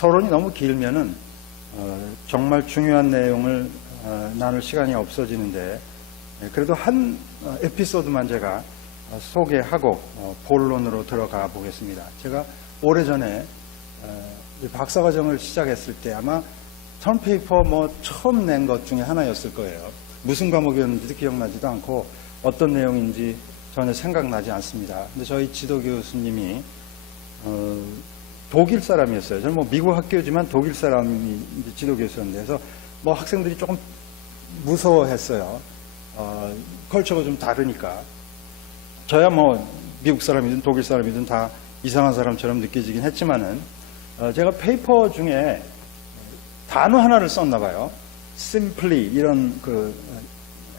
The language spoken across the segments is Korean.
서론이 너무 길면은 정말 중요한 내용을 나눌 시간이 없어지는데, 그래도 한 에피소드만 제가 소개하고 본론으로 들어가 보겠습니다. 제가 오래전에 박사과정을 시작했을 때 아마 턴페이퍼 처음 낸 것 중에 하나였을 거예요. 무슨 과목이었는지도 기억나지도 않고 어떤 내용인지 전혀 생각나지 않습니다. 근데 저희 지도 교수님이 독일 사람이었어요. 저는 미국 학교지만 독일 사람이 지도 교수였는데, 그래서 학생들이 조금 무서워했어요. 컬처가 좀 다르니까. 저야 미국 사람이든 독일 사람이든 다 이상한 사람처럼 느껴지긴 했지만은, 제가 페이퍼 중에 단어 하나를 썼나 봐요. simply 이런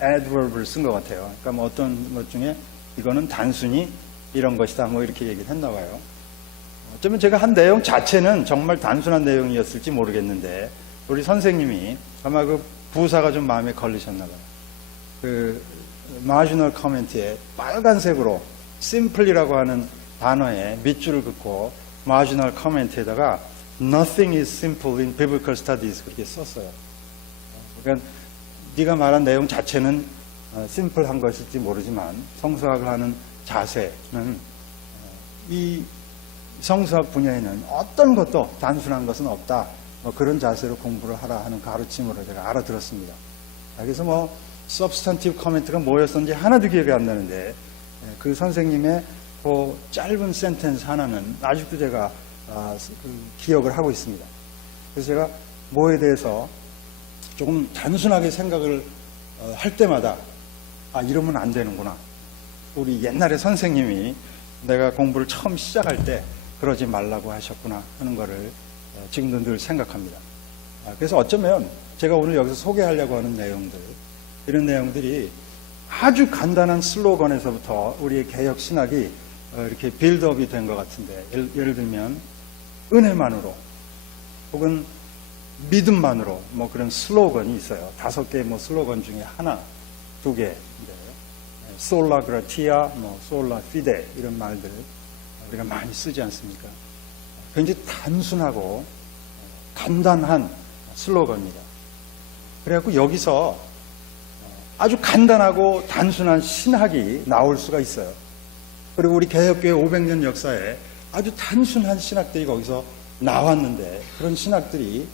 adverb을 쓴 것 같아요. 그러니까 어떤 것 중에 이거는 단순히 이런 것이다 이렇게 얘기를 했나 봐요. 어쩌면 제가 한 내용 자체는 정말 단순한 내용이었을지 모르겠는데, 우리 선생님이 아마 부사가 좀 마음에 걸리셨나 봐요. 마지널 커멘트에 빨간색으로 simply라고 하는 단어에 밑줄을 긋고 마지널 커멘트에다가 Nothing is simple in biblical studies 그렇게 썼어요. 그러니까 네가 말한 내용 자체는 심플한 것일지 모르지만 성서학을 하는 자세는 이 성서학 분야에는 어떤 것도 단순한 것은 없다. 그런 자세로 공부를 하라 하는 가르침으로 제가 알아들었습니다. 그래서 substantive 커멘트가 뭐였었는지 하나도 기억이 안 나는데, 그 선생님의 그 짧은 센텐스 하나는 아직도 제가 기억을 하고 있습니다. 그래서 제가 뭐에 대해서 조금 단순하게 생각을 할 때마다 이러면 안 되는구나. 우리 옛날에 선생님이 내가 공부를 처음 시작할 때 그러지 말라고 하셨구나 하는 거를 지금도 늘 생각합니다. 그래서 어쩌면 제가 오늘 여기서 소개하려고 하는 내용들, 이런 내용들이 아주 간단한 슬로건에서부터 우리의 개혁 신학이 이렇게 빌드업이 된 것 같은데, 예를 들면 은혜만으로 혹은 믿음만으로 그런 슬로건이 있어요. 5개 슬로건 중에 하나, 2개. 솔라 그라티아, 솔라 피데 이런 말들 우리가 많이 쓰지 않습니까? 굉장히 단순하고 간단한 슬로건입니다. 그래갖고 여기서 아주 간단하고 단순한 신학이 나올 수가 있어요. 그리고 우리 개혁교회 500년 역사에 아주 단순한 신학들이 거기서 나왔는데, 그런 신학들이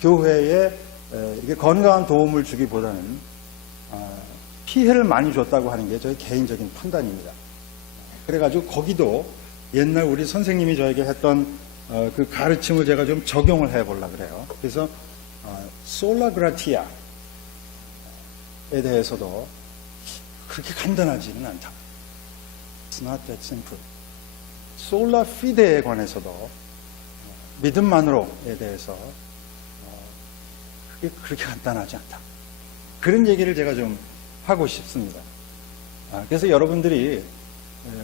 교회에 이렇게 건강한 도움을 주기보다는 피해를 많이 줬다고 하는 게 저희 개인적인 판단입니다. 그래가지고 거기도 옛날 우리 선생님이 저에게 했던 그 가르침을 제가 좀 적용을 해보려고 그래요. 그래서 솔라 그라티아에 대해서도 그렇게 간단하지는 않다. It's not that simple. 솔라 피데에 관해서도 믿음만으로에 대해서 그렇게 간단하지 않다. 그런 얘기를 제가 좀 하고 싶습니다. 그래서 여러분들이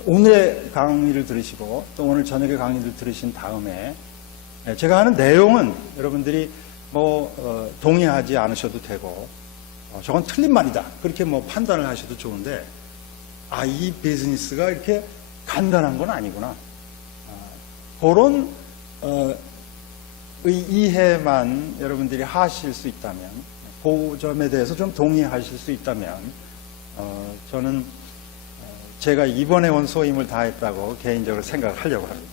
오늘의 강의를 들으시고 또 오늘 저녁에 강의를 들으신 다음에 제가 하는 내용은 여러분들이 동의하지 않으셔도 되고, 저건 틀린 말이다 그렇게 판단을 하셔도 좋은데, 이 비즈니스가 이렇게 간단한 건 아니구나, 그런 이해만 여러분들이 하실 수 있다면, 그 점에 대해서 좀 동의하실 수 있다면, 저는 제가 이번에 온 소임을 다했다고 개인적으로 생각하려고 합니다.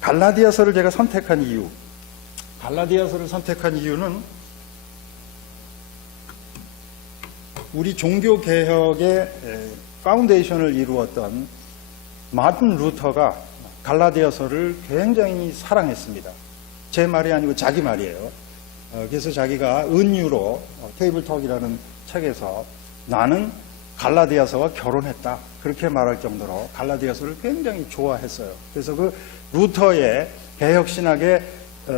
갈라디아서를 제가 선택한 이유, 갈라디아서를 선택한 이유는 우리 종교개혁의 파운데이션을 이루었던 마틴 루터가 갈라디아서를 굉장히 사랑했습니다. 제 말이 아니고 자기 말이에요. 그래서 자기가 은유로 테이블톡이라는 책에서 나는 갈라디아서와 결혼했다 그렇게 말할 정도로 갈라디아서를 굉장히 좋아했어요. 그래서 그 루터의 개혁신학의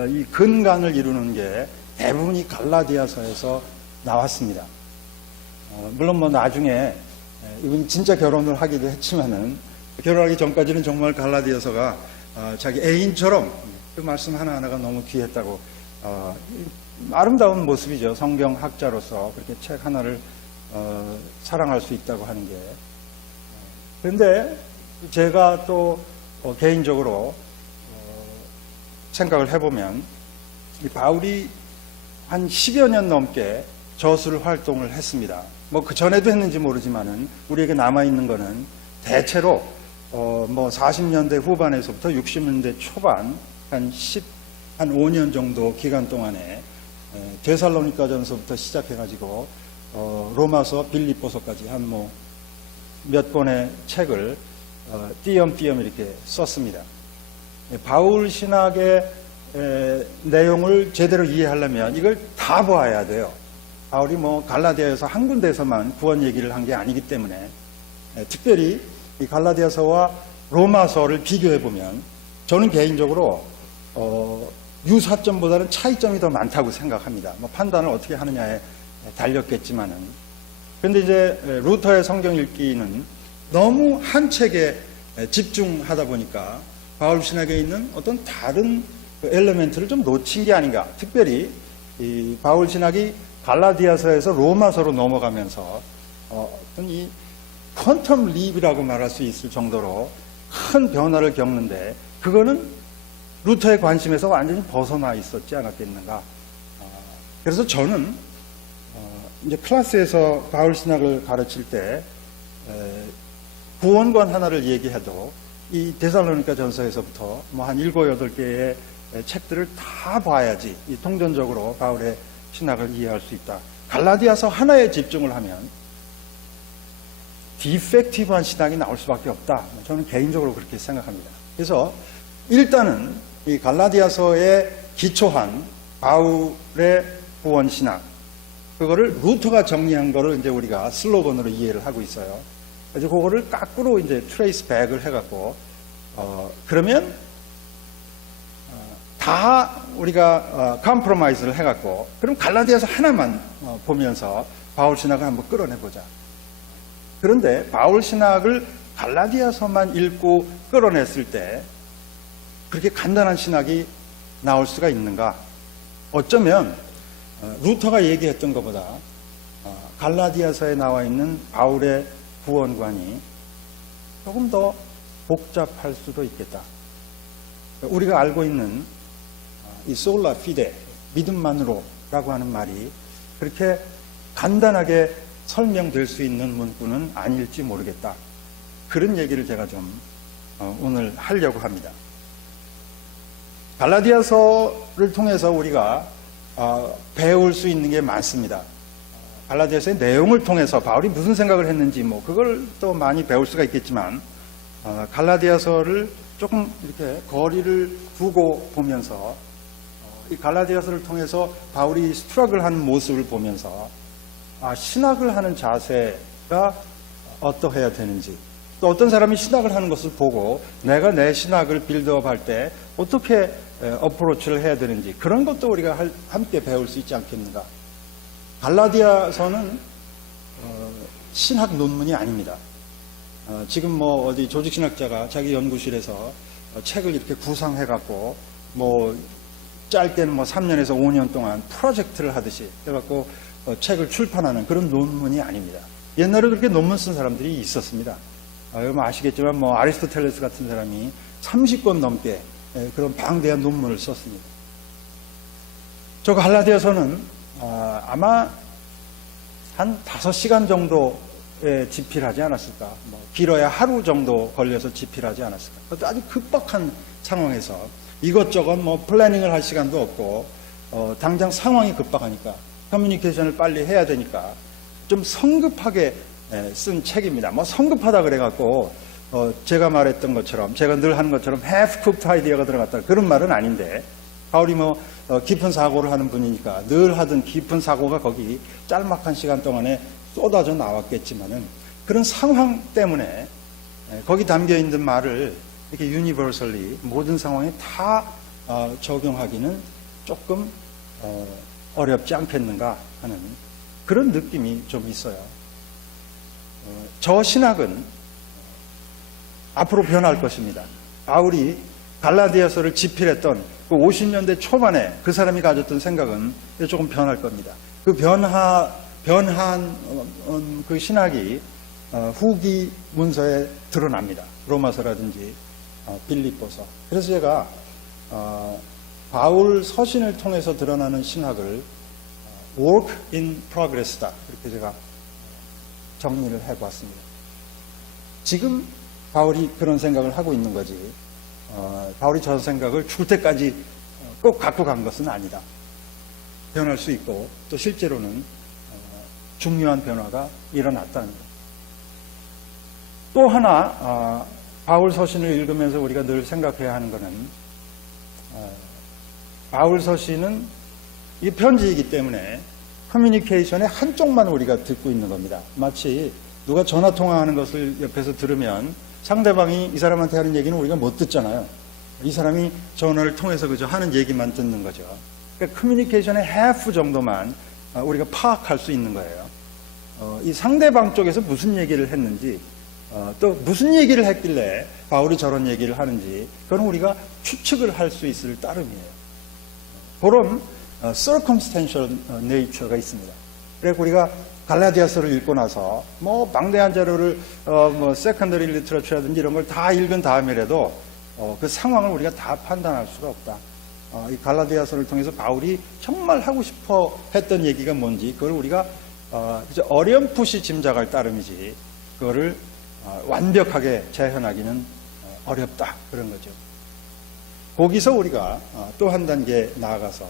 이 근간을 이루는 게 대부분이 갈라디아서에서 나왔습니다. 물론 나중에 이분이 진짜 결혼을 하기도 했지만은, 결혼하기 전까지는 정말 갈라디아서가 자기 애인처럼 그 말씀 하나하나가 너무 귀했다고, 아름다운 모습이죠. 성경학자로서 그렇게 책 하나를 사랑할 수 있다고 하는 게. 그런데 제가 또 개인적으로 생각을 해보면 이 바울이 한 10여 년 넘게 저술 활동을 했습니다. 뭐 그 전에도 했는지 모르지만은 우리에게 남아있는 거는 대체로 뭐 40년대 후반에서부터 60년대 초반 한 5년 정도 기간 동안에 데살로니가전서부터 시작해가지고 로마서, 빌립보서까지 한 뭐 몇 권의 책을 띄엄띄엄 이렇게 썼습니다. 바울 신학의 내용을 제대로 이해하려면 이걸 다 보아야 돼요. 바울이 뭐 갈라디아에서 한 군데에서만 구원 얘기를 한 게 아니기 때문에 특별히 이 갈라디아서와 로마서를 비교해 보면 저는 개인적으로 유사점보다는 차이점이 더 많다고 생각합니다. 뭐 판단을 어떻게 하느냐에 달렸겠지만은. 그런데 이제 루터의 성경 읽기는 너무 한 책에 집중하다 보니까 바울 신학에 있는 어떤 다른 엘리멘트를 좀 놓친 게 아닌가. 특별히 이 바울 신학이 갈라디아서에서 로마서로 넘어가면서 어떤 이 퀀텀 립이라고 말할 수 있을 정도로 큰 변화를 겪는데 그거는 루터의 관심에서 완전히 벗어나 있었지 않았겠는가. 그래서 저는 이제 클래스에서 바울 신학을 가르칠 때 구원관 하나를 얘기해도 이 데살로니가 전서에서부터 뭐 한 7, 8개의 책들을 다 봐야지 이 통전적으로 바울의 신학을 이해할 수 있다. 갈라디아서 하나에 집중을 하면 디펙티브한 신학이 나올 수밖에 없다. 저는 개인적으로 그렇게 생각합니다. 그래서 일단은 이 갈라디아서에 기초한 바울의 구원 신학 그거를 루터가 정리한 거를 이제 우리가 슬로건으로 이해를 하고 있어요. 그래서 그거를 거꾸로 이제 트레이스 백을 해갖고 그러면 다 우리가 컴프로마이즈를 해갖고 그럼 갈라디아서 하나만 보면서 바울 신학을 한번 끌어내보자. 그런데 바울 신학을 갈라디아서만 읽고 끌어냈을 때 그렇게 간단한 신학이 나올 수가 있는가? 어쩌면 루터가 얘기했던 것보다 갈라디아서에 나와 있는 바울의 구원관이 조금 더 복잡할 수도 있겠다. 우리가 알고 있는 이 솔라 피데, 믿음만으로라고 하는 말이 그렇게 간단하게 설명될 수 있는 문구는 아닐지 모르겠다. 그런 얘기를 제가 좀 오늘 하려고 합니다. 갈라디아서를 통해서 우리가 배울 수 있는 게 많습니다. 갈라디아서의 내용을 통해서 바울이 무슨 생각을 했는지 뭐 그걸 또 많이 배울 수가 있겠지만 갈라디아서를 조금 이렇게 거리를 두고 보면서 이 갈라디아서를 통해서 바울이 스트러글하는 모습을 보면서 신학을 하는 자세가 어떠해야 되는지 또 어떤 사람이 신학을 하는 것을 보고 내가 내 신학을 빌드업 할 때 어떻게 어프로치를 해야 되는지 그런 것도 우리가 함께 배울 수 있지 않겠는가. 갈라디아서는 신학 논문이 아닙니다. 지금 뭐 어디 조직신학자가 자기 연구실에서 책을 이렇게 구상해갖고 뭐 짧게는 뭐 3년에서 5년 동안 프로젝트를 하듯이 해갖고 책을 출판하는 그런 논문이 아닙니다. 옛날에 그렇게 논문 쓴 사람들이 있었습니다. 여러분 아시겠지만 뭐 아리스토텔레스 같은 사람이 30권 넘게 그런 방대한 논문을 썼습니다. 저 갈라디아서는 아마 한 5시간 정도에 집필하지 않았을까. 뭐 길어야 하루 정도 걸려서 집필하지 않았을까. 그것도 아주 급박한 상황에서 이것저것 뭐 플래닝을 할 시간도 없고 당장 상황이 급박하니까 커뮤니케이션을 빨리 해야 되니까 좀 성급하게 쓴 책입니다. 뭐 성급하다 그래갖고 제가 말했던 것처럼 제가 늘 하는 것처럼 half-cooked idea가 들어갔다 그런 말은 아닌데 바울이 뭐 깊은 사고를 하는 분이니까 늘 하던 깊은 사고가 거기 짤막한 시간 동안에 쏟아져 나왔겠지만은 그런 상황 때문에 거기 담겨 있는 말을 이렇게 유니버설리 모든 상황에 다 적용하기는 조금 어렵지 않겠는가 하는 그런 느낌이 좀 있어요. 저 신학은 앞으로 변할 것입니다. 바울이 갈라디아서를 집필했던 그 50년대 초반에 그 사람이 가졌던 생각은 조금 변할 겁니다. 그 변한 그 신학이 후기 문서에 드러납니다. 로마서라든지 빌립보서. 그래서 제가 바울 서신을 통해서 드러나는 신학을 work in progress다. 이렇게 제가 정리를 해봤습니다. 지금 바울이 그런 생각을 하고 있는 거지. 바울이 저 생각을 죽을 때까지 꼭 갖고 간 것은 아니다. 변할 수 있고 또 실제로는 중요한 변화가 일어났다는 것. 또 하나 바울 서신을 읽으면서 우리가 늘 생각해야 하는 것은 바울 서신은 이 편지이기 때문에 커뮤니케이션의 한쪽만 우리가 듣고 있는 겁니다. 마치 누가 전화 통화하는 것을 옆에서 들으면 상대방이 이 사람한테 하는 얘기는 우리가 못 듣잖아요. 이 사람이 전화를 통해서 그저 하는 얘기만 듣는 거죠. 그러니까 커뮤니케이션의 half 정도만 우리가 파악할 수 있는 거예요. 이 상대방 쪽에서 무슨 얘기를 했는지 또 무슨 얘기를 했길래 바울이 저런 얘기를 하는지 그건 우리가 추측을 할 수 있을 따름이에요. 그런 circumstantial nature가 있습니다. 그래서 우리가 갈라디아서를 읽고 나서 뭐 방대한 자료를 뭐 secondary literature라든지 이런 걸 다 읽은 다음이라도 그 상황을 우리가 다 판단할 수가 없다. 이 갈라디아서를 통해서 바울이 정말 하고 싶어 했던 얘기가 뭔지 그걸 우리가 어렴풋이 짐작할 따름이지 그거를 완벽하게 재현하기는 어렵다 그런 거죠. 거기서 우리가 또 한 단계 나아가서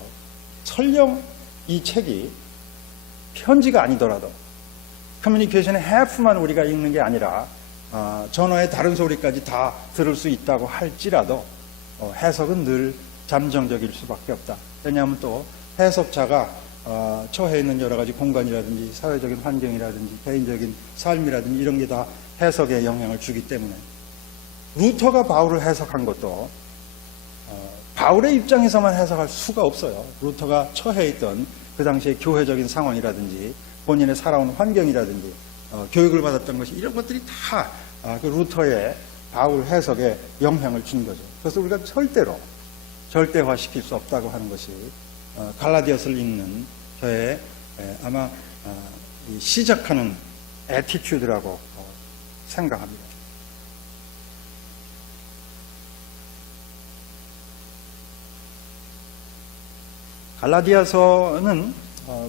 설령 이 책이 편지가 아니더라도 커뮤니케이션의 half만 우리가 읽는 게 아니라 전화의 다른 소리까지 다 들을 수 있다고 할지라도 해석은 늘 잠정적일 수밖에 없다. 왜냐하면 또 해석자가 처해 있는 여러 가지 공간이라든지 사회적인 환경이라든지 개인적인 삶이라든지 이런 게 다 해석에 영향을 주기 때문에 루터가 바울을 해석한 것도 바울의 입장에서만 해석할 수가 없어요. 루터가 처해 있던 그 당시의 교회적인 상황이라든지 본인의 살아온 환경이라든지 교육을 받았던 것이 이런 것들이 다 그 루터의 바울 해석에 영향을 준 거죠. 그래서 우리가 절대로 절대화시킬 수 없다고 하는 것이 갈라디아서를 읽는 저의 아마 시작하는 애티튜드라고 생각합니다. 갈라디아서는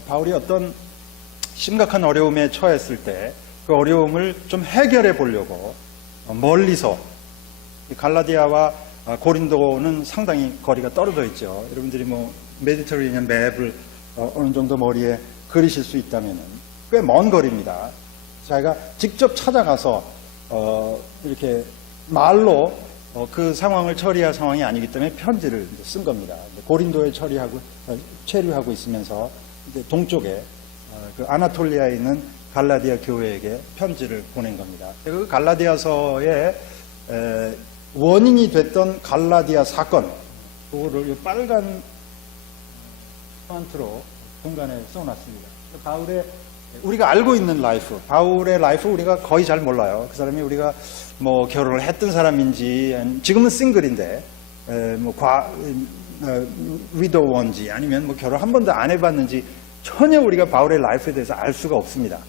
바울이 어떤 심각한 어려움에 처했을 때 그 어려움을 좀 해결해 보려고 멀리서 갈라디아와 고린도는 상당히 거리가 떨어져 있죠. 여러분들이 뭐 메디터레니언 맵을 어느 정도 머리에 그리실 수 있다면 꽤 먼 거리입니다. 자기가 직접 찾아가서 이렇게 말로 그 상황을 처리할 상황이 아니기 때문에 편지를 쓴 겁니다. 고린도에 체류하고 있으면서 동쪽에 그 아나톨리아에 있는 갈라디아 교회에게 편지를 보낸 겁니다. 그 갈라디아서의 원인이 됐던 갈라디아 사건, 그거를 빨간 폰트로 공간에 써놨습니다. 바울의 우리가 알고 있는 라이프, 바울의 라이프 우리가 거의 잘 몰라요. 그 사람이 우리가 뭐 결혼을 했던 사람인지, 지금은 싱글인데, 위도원지, 아니면 뭐 결혼 한 번도 안 해봤는지 전혀 우리가 바울의 라이프에 대해서 알 수가 없습니다.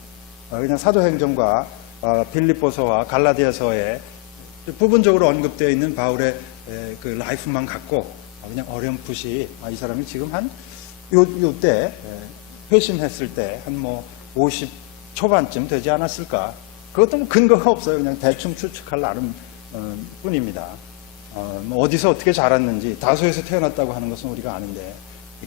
그냥 사도행전과 빌립보서와 갈라디아서에 부분적으로 언급되어 있는 바울의 그 라이프만 갖고 그냥 어렴풋이 이 사람이 지금 한 요때 회심했을 때 한 뭐 50 초반쯤 되지 않았을까. 그것도 뭐 근거가 없어요. 그냥 대충 추측할 나름 뿐입니다. 뭐 어디서 어떻게 자랐는지 다소에서 태어났다고 하는 것은 우리가 아는데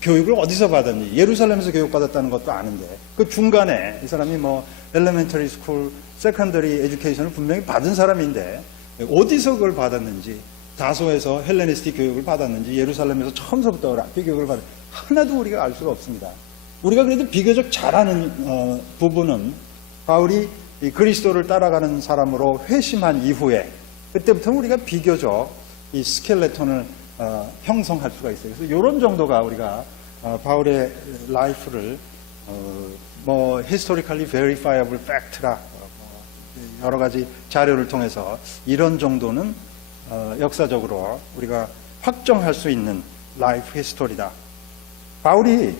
교육을 어디서 받았는지 예루살렘에서 교육받았다는 것도 아는데 그 중간에 이 사람이 뭐 엘레멘터리 스쿨, 세컨더리 에듀케이션을 분명히 받은 사람인데 어디서 그걸 받았는지 다소에서 헬레니스틱 교육을 받았는지 예루살렘에서 처음서부터 랍비 교육을 받았는지 하나도 우리가 알 수가 없습니다. 우리가 그래도 비교적 잘 아는 부분은 바울이 이 그리스도를 따라가는 사람으로 회심한 이후에 그때부터 우리가 비교적 이 스켈레톤을 형성할 수가 있어요. 그래서 이런 정도가 우리가 바울의 라이프를 뭐 historically verifiable fact라 여러 가지 자료를 통해서 이런 정도는 역사적으로 우리가 확정할 수 있는 라이프 히스토리다. 바울이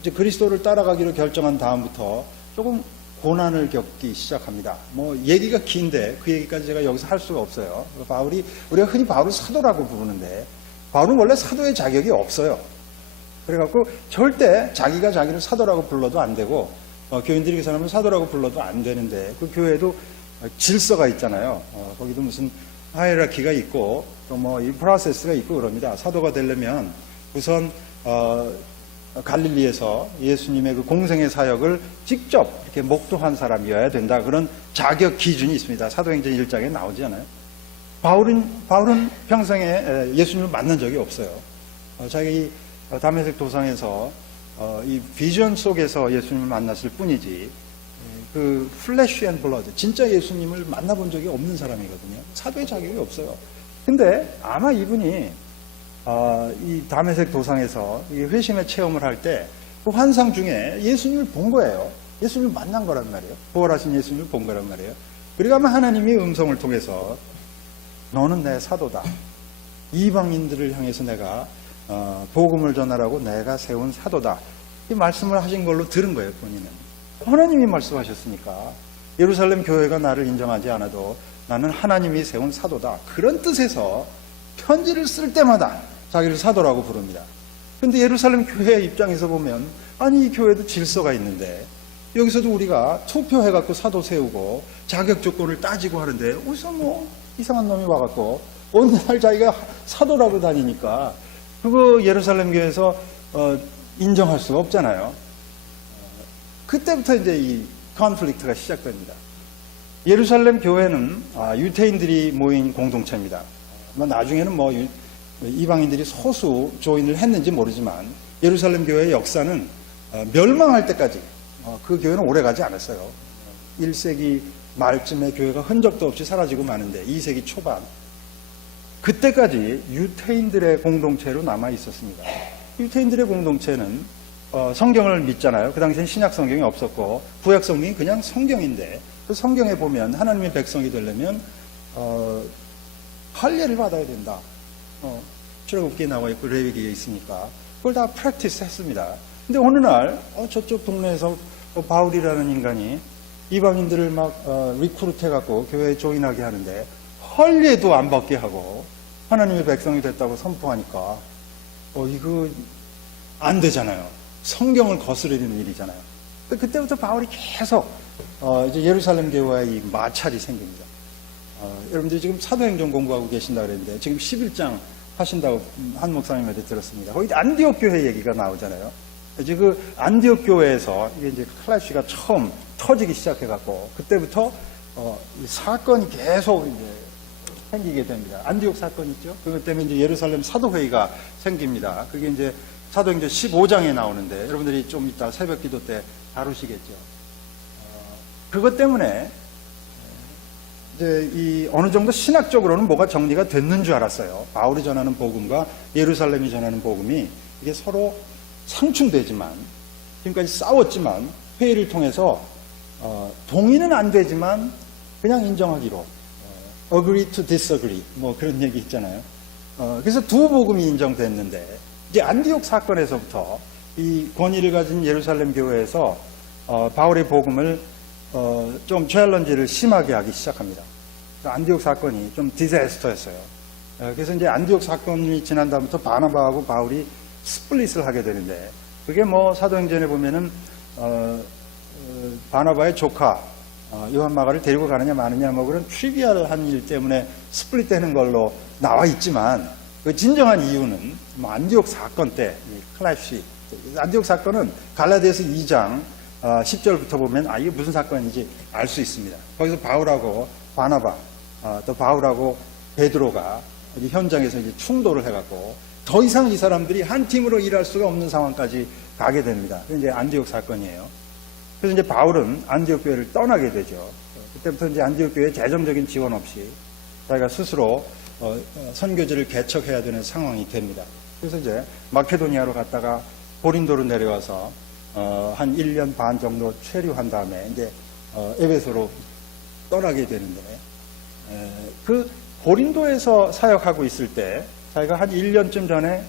이제 그리스도를 따라가기로 결정한 다음부터 조금 고난을 겪기 시작합니다. 뭐 얘기가 긴데 그 얘기까지 제가 여기서 할 수가 없어요. 바울이 우리가 흔히 바울을 사도라고 부르는데 바울은 원래 사도의 자격이 없어요. 그래갖고 절대 자기가 자기를 사도라고 불러도 안 되고 교인들이 그 사람을 사도라고 불러도 안 되는데 그 교회도 질서가 있잖아요. 거기도 무슨 하이라키가 있고 또 뭐 이 프로세스가 있고 그럽니다. 사도가 되려면 우선 갈릴리에서 예수님의 그 공생의 사역을 직접 이렇게 목도한 사람이어야 된다. 그런 자격 기준이 있습니다. 사도행전 1장에 나오지 않아요? 바울은 평생에 예수님을 만난 적이 없어요. 자기 다메섹 도상에서 이 비전 속에서 예수님을 만났을 뿐이지 그 플래시 앤 블러드 진짜 예수님을 만나본 적이 없는 사람이거든요. 사도의 자격이 없어요. 근데 아마 이분이 이 다메섹 도상에서 이 회심의 체험을 할 때 그 환상 중에 예수님을 본 거예요. 예수님을 만난 거란 말이에요. 부활하신 예수님을 본 거란 말이에요. 그리고 아마 하나님의 음성을 통해서 너는 내 사도다. 이방인들을 향해서 내가 복음을 전하라고 내가 세운 사도다. 이 말씀을 하신 걸로 들은 거예요, 본인은. 하나님이 말씀하셨으니까 예루살렘 교회가 나를 인정하지 않아도 나는 하나님이 세운 사도다. 그런 뜻에서 편지를 쓸 때마다 자기를 사도라고 부릅니다. 근데 예루살렘 교회 입장에서 보면 아니 이 교회도 질서가 있는데 여기서도 우리가 투표해갖고 사도 세우고 자격 조건을 따지고 하는데 어디서 뭐 이상한 놈이 와갖고 어느 날 자기가 사도라고 다니니까 그거 예루살렘 교회에서 인정할 수가 없잖아요. 그때부터 이제 이 컨플릭트가 시작됩니다. 예루살렘 교회는 유태인들이 모인 공동체입니다. 나중에는 뭐 이방인들이 소수 조인을 했는지 모르지만 예루살렘 교회의 역사는 멸망할 때까지 그 교회는 오래가지 않았어요. 1세기 말쯤에 교회가 흔적도 없이 사라지고 마는데 2세기 초반 그때까지 유태인들의 공동체로 남아 있었습니다. 유태인들의 공동체는 성경을 믿잖아요. 그 당시엔 신약 성경이 없었고 구약 성경이 그냥 성경인데 그 성경에 보면 하나님의 백성이 되려면 할례를 받아야 된다. 출애굽기에 나와 있고 레위기에 있으니까 그걸 다 프랙티스 했습니다. 근데 어느 날 저쪽 동네에서 바울이라는 인간이 이방인들을 막 리크루트 해갖고 교회에 조인하게 하는데 할례도 안 받게 하고 하나님의 백성이 됐다고 선포하니까 이거 안 되잖아요. 성경을 거스르는 일이잖아요. 그때부터 바울이 계속 이제 예루살렘 교회와의 이 마찰이 생깁니다. 여러분들이 지금 사도행전 공부하고 계신다 그랬는데 지금 11장 하신다고 한 목사님한테 들었습니다. 거기 안디옥 교회 얘기가 나오잖아요. 이제 그 안디옥 교회에서 이게 이제 클래시가 처음 터지기 시작해갖고 그때부터 이 사건이 계속 이제 생기게 됩니다. 안디옥 사건 있죠? 그것 때문에 이제 예루살렘 사도회의가 생깁니다. 그게 이제 사도행전 15장에 나오는데 여러분들이 좀 이따 새벽 기도 때 다루시겠죠. 그것 때문에 이제 이 어느 정도 신학적으로는 뭐가 정리가 됐는 줄 알았어요. 바울이 전하는 복음과 예루살렘이 전하는 복음이 이게 서로 상충되지만 지금까지 싸웠지만 회의를 통해서 동의는 안 되지만 그냥 인정하기로 agree to disagree 뭐 그런 얘기 있잖아요. 그래서 두 복음이 인정됐는데 이제 안디옥 사건에서부터 이 권위를 가진 예루살렘 교회에서 바울의 복음을 좀 챌린지를 심하게 하기 시작합니다. 안디옥 사건이 좀 디자스터였어요. 그래서 이제 안디옥 사건이 지난 다음부터 바나바하고 바울이 스플릿을 하게 되는데 그게 뭐 사도행전에 보면은 바나바의 조카 요한마가를 데리고 가느냐 마느냐 뭐 그런 트리비얼한 일 때문에 스플릿되는 걸로 나와 있지만 그 진정한 이유는 뭐 안디옥 사건 때 클래시 안디옥 사건은 갈라디아서 2장 10절부터 보면 이게 무슨 사건인지 알 수 있습니다. 거기서 바울하고 바나바 또 바울하고 베드로가 현장에서 이제 충돌을 해갖고 더 이상 이 사람들이 한 팀으로 일할 수가 없는 상황까지 가게 됩니다. 그게 이제 안디옥 사건이에요. 그래서 이제 바울은 안디옥 교회를 떠나게 되죠. 그때부터 이제 안디옥 교회 재정적인 지원 없이 자기가 스스로 선교지를 개척해야 되는 상황이 됩니다. 그래서 이제 마케도니아로 갔다가 고린도로 내려와서 한 1년 반 정도 체류한 다음에 이제 에베소로 떠나게 되는데 그 고린도에서 사역하고 있을 때 자기가 한 1년쯤 전에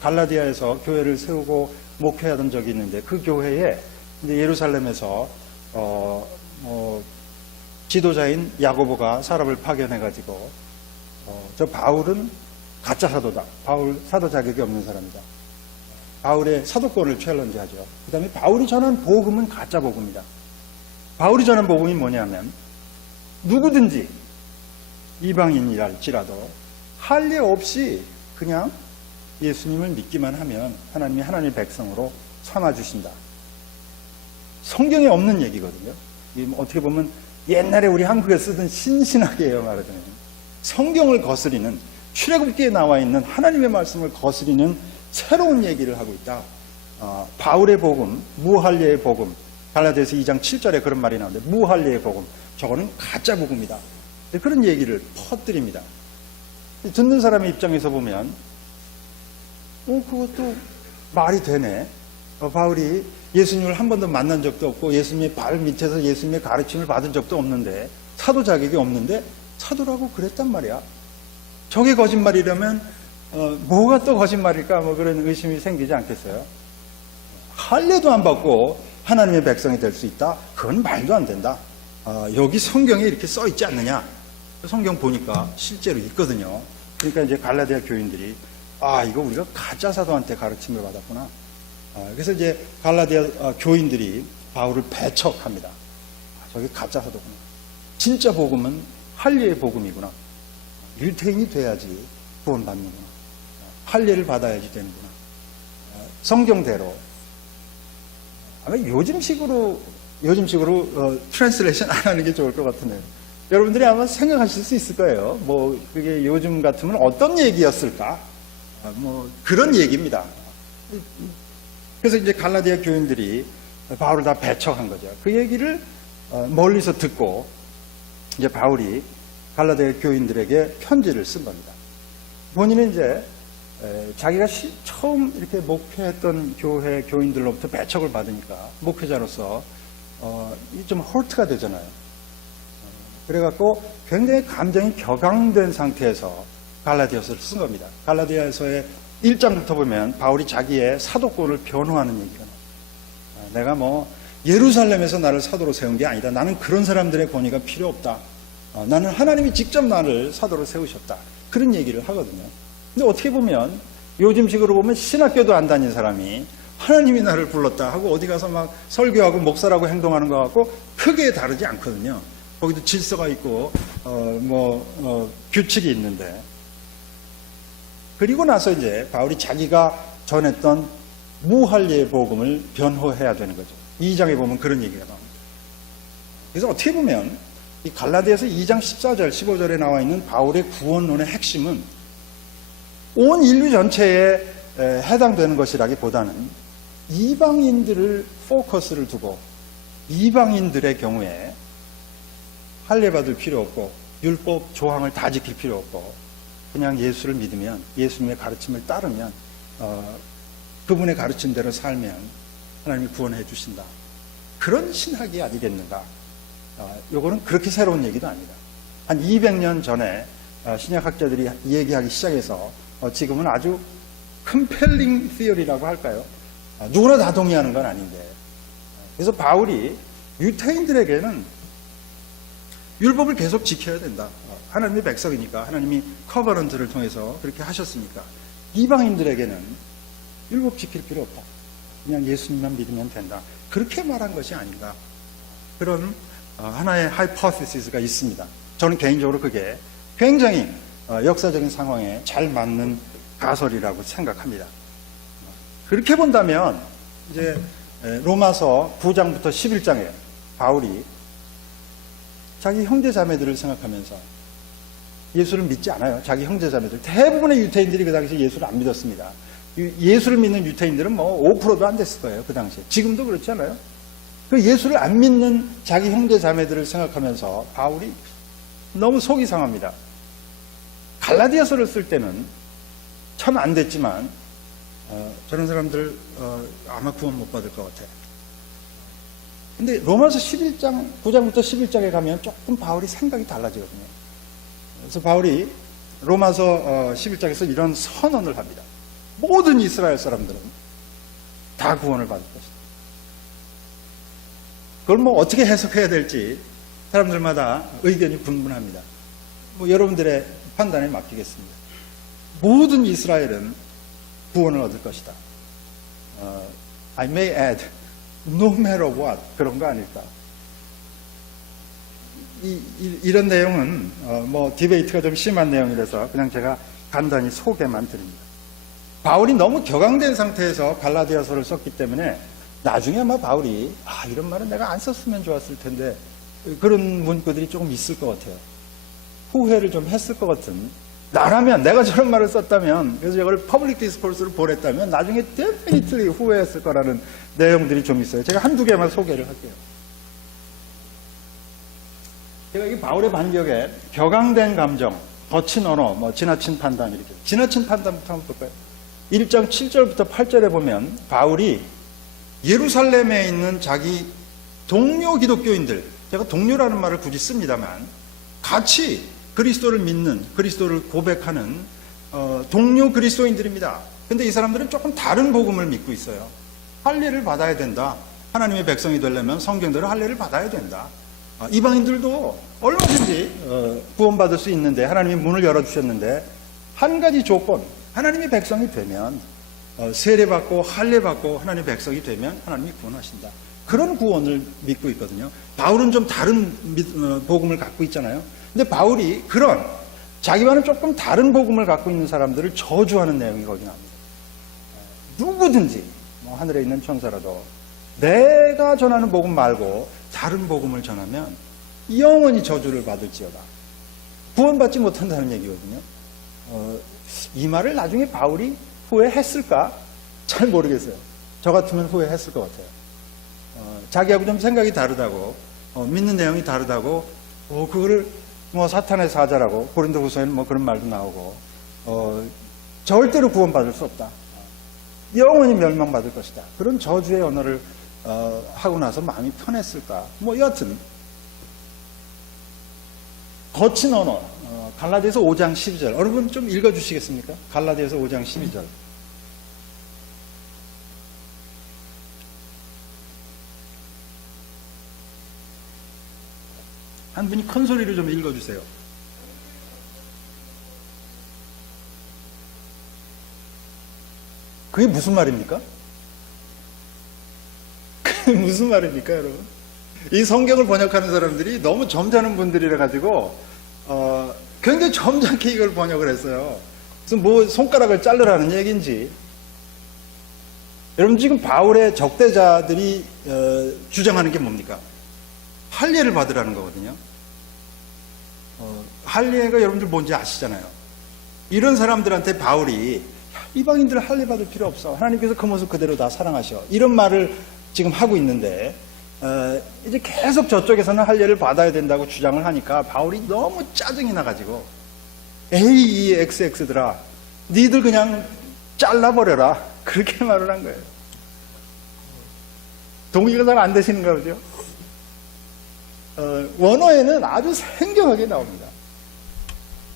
갈라디아에서 교회를 세우고 목회하던 적이 있는데 그 교회에 이제 예루살렘에서 지도자인 야고보가 사람을 파견해가지고 저 바울은 가짜 사도다. 바울 사도 자격이 없는 사람이다. 바울의 사도권을 챌린지하죠. 그 다음에 바울이 전한 복음은 가짜 복음이다. 바울이 전한 복음이 뭐냐면 누구든지 이방인이랄지라도 할례 없이 그냥 예수님을 믿기만 하면 하나님이 하나님의 백성으로 삼아주신다. 성경에 없는 얘기거든요. 어떻게 보면 옛날에 우리 한국에 쓰던 신신하게요 말하자면 성경을 거스리는 출애굽기에 나와 있는 하나님의 말씀을 거스리는 새로운 얘기를 하고 있다. 바울의 복음, 무할례의 복음, 갈라디아서 2장 7절에 그런 말이 나오는데 무할례의 복음, 저거는 가짜 복음이다. 그런 얘기를 퍼뜨립니다. 듣는 사람의 입장에서 보면 그것도 말이 되네. 바울이 예수님을 한 번도 만난 적도 없고 예수님의 발 밑에서 예수님의 가르침을 받은 적도 없는데 사도 자격이 없는데 사도라고 그랬단 말이야. 저게 거짓말이라면 뭐가 또 거짓말일까? 뭐 그런 의심이 생기지 않겠어요? 할례도 안 받고 하나님의 백성이 될 수 있다? 그건 말도 안 된다. 여기 성경에 이렇게 써 있지 않느냐? 성경 보니까 실제로 있거든요. 그러니까 이제 갈라디아 교인들이 이거 우리가 가짜 사도한테 가르침을 받았구나. 그래서 이제 갈라디아 교인들이 바울을 배척합니다. 저게 가짜 사도구나. 진짜 복음은 할례의 복음이구나. 유태인이 돼야지 구원받는구나. 할례를 받아야지 되는구나. 성경대로. 아마 요즘식으로 트랜스레이션 안 하는 게 좋을 것 같은데요. 여러분들이 아마 생각하실 수 있을 거예요. 뭐 그게 요즘 같으면 어떤 얘기였을까? 뭐 그런 얘기입니다. 그래서 이제 갈라디아 교인들이 바울을 다 배척한 거죠. 그 얘기를 멀리서 듣고 이제 바울이 갈라디아 교인들에게 편지를 쓴 겁니다. 본인은 이제 자기가 처음 이렇게 목회했던 교회 교인들로부터 배척을 받으니까 목회자로서 좀 헐트가 되잖아요. 그래갖고 굉장히 감정이 격앙된 상태에서 갈라디아서를 쓴 겁니다. 갈라디아서의 1장부터 보면 바울이 자기의 사도권을 변호하는 얘기가 나와요. 내가 뭐 예루살렘에서 나를 사도로 세운 게 아니다. 나는 그런 사람들의 권위가 필요 없다. 나는 하나님이 직접 나를 사도로 세우셨다. 그런 얘기를 하거든요. 근데 어떻게 보면 요즘식으로 보면 신학교도 안 다닌 사람이 하나님이 나를 불렀다 하고 어디 가서 막 설교하고 목사라고 행동하는 것 같고 크게 다르지 않거든요. 거기도 질서가 있고 규칙이 있는데 그리고 나서 이제 바울이 자기가 전했던 무할례의 복음을 변호해야 되는 거죠. 2장에 보면 그런 얘기가 나옵니다. 그래서 어떻게 보면 이 갈라디아서 2장 14절, 15절에 나와 있는 바울의 구원론의 핵심은 온 인류 전체에 해당되는 것이라기보다는 이방인들을 포커스를 두고 이방인들의 경우에 할례 받을 필요 없고 율법 조항을 다 지킬 필요 없고 그냥 예수를 믿으면 예수님의 가르침을 따르면 그분의 가르침대로 살면 하나님이 구원해 주신다. 그런 신학이 아니겠는가. 요거는 그렇게 새로운 얘기도 아닙니다. 한 200년 전에 신약학자들이 얘기하기 시작해서 지금은 아주 컴펠링 시어리라고 할까요? 누구나 다 동의하는 건 아닌데. 그래서 바울이 유태인들에게는 율법을 계속 지켜야 된다. 하나님의 백성이니까 하나님이 커버넌트를 통해서 그렇게 하셨으니까 이방인들에게는 율법 지킬 필요 없다. 그냥 예수님만 믿으면 된다. 그렇게 말한 것이 아닌가. 그런 하나의 하이포테시스가 있습니다. 저는 개인적으로 그게 굉장히 역사적인 상황에 잘 맞는 가설이라고 생각합니다. 그렇게 본다면 이제 로마서 9장부터 11장에 바울이 자기 형제 자매들을 생각하면서 예수를 믿지 않아요. 자기 형제 자매들. 대부분의 유태인들이 그 당시에 예수를 안 믿었습니다. 예수를 믿는 유태인들은 뭐 5%도 안 됐을 거예요. 그 당시에. 지금도 그렇지 않아요? 그 예수를 안 믿는 자기 형제 자매들을 생각하면서 바울이 너무 속이 상합니다. 갈라디아서를 쓸 때는 참 안 됐지만 저런 사람들 아마 구원 못 받을 것 같아요. 근데 로마서 11장, 9장부터 11장에 가면 조금 바울이 생각이 달라지거든요. 그래서 바울이 로마서 11장에서 이런 선언을 합니다. 모든 이스라엘 사람들은 다 구원을 받을 것이다. 그걸 뭐 어떻게 해석해야 될지 사람들마다 의견이 분분합니다. 뭐 여러분들의 판단에 맡기겠습니다. 모든 이스라엘은 구원을 얻을 것이다. I may add, no matter what. 그런 거 아닐까. 이런 내용은 뭐 디베이트가 좀 심한 내용이라서 그냥 제가 간단히 소개만 드립니다. 바울이 너무 격앙된 상태에서 갈라디아서를 썼기 때문에 나중에 아마 바울이 이런 말은 내가 안 썼으면 좋았을 텐데 그런 문구들이 조금 있을 것 같아요. 후회를 좀 했을 것 같은, 나라면 내가 저런 말을 썼다면, 그래서 이걸 퍼블릭 디스코스를 보냈다면 나중에 데피니틀리 후회했을 거라는 내용들이 좀 있어요. 제가 한두 개만 소개를 할게요. 제가 이 바울의 반격에 격앙된 감정, 거친 언어, 뭐 지나친 판단, 이렇게 지나친 판단부터 한번 볼까요? 1장 7절부터 8절에 보면 바울이 예루살렘에 있는 자기 동료 기독교인들, 제가 동료라는 말을 굳이 씁니다만 같이 그리스도를 믿는, 그리스도를 고백하는 동료 그리스도인들입니다. 근데 이 사람들은 조금 다른 복음을 믿고 있어요. 할례를 받아야 된다. 하나님의 백성이 되려면 성경대로 할례를 받아야 된다. 이방인들도 얼마든지 구원받을 수 있는데, 하나님이 문을 열어주셨는데 한 가지 조건, 하나님의 백성이 되면 세례받고 할례받고 하나님의 백성이 되면 하나님이 구원하신다. 그런 구원을 믿고 있거든요. 바울은 좀 다른 복음을 갖고 있잖아요. 근데 바울이 그런 자기와는 조금 다른 복음을 갖고 있는 사람들을 저주하는 내용이 거기 나옵니다. 누구든지 뭐 하늘에 있는 천사라도 내가 전하는 복음 말고 다른 복음을 전하면 영원히 저주를 받을지어다. 구원받지 못한다는 얘기거든요. 이 말을 나중에 바울이 후회했을까? 잘 모르겠어요. 저 같으면 후회했을 것 같아요. 자기하고 좀 생각이 다르다고, 믿는 내용이 다르다고, 그거를 뭐 사탄의 사자라고, 고린도후서에는 뭐 그런 말도 나오고, 절대로 구원받을 수 없다. 영원히 멸망받을 것이다. 그런 저주의 언어를 하고 나서 마음이 편했을까? 뭐 여하튼 거친 언어, 갈라디아서 5장 12절. 여러분 좀 읽어주시겠습니까? 갈라디아서 5장 12절. 한 분이 큰 소리로 좀 읽어주세요. 그게 무슨 말입니까? 그게 무슨 말입니까, 여러분? 이 성경을 번역하는 사람들이 너무 점잖은 분들이라 가지고 굉장히 점잖게 이걸 번역을 했어요. 무슨 뭐 손가락을 자르라는 얘기인지. 여러분 지금 바울의 적대자들이 주장하는 게 뭡니까? 할례를 받으라는 거거든요. 할례가 여러분들 뭔지 아시잖아요. 이런 사람들한테 바울이 이방인들 할례 받을 필요 없어. 하나님께서 그 모습 그대로 다 사랑하셔. 이런 말을 지금 하고 있는데 이제 계속 저쪽에서는 할례를 받아야 된다고 주장을 하니까 바울이 너무 짜증이 나가지고 AEXX들아 니들 그냥 잘라버려라. 그렇게 말을 한 거예요. 동의가 잘 안 되시는가 보죠? 원어에는 아주 생경하게 나옵니다.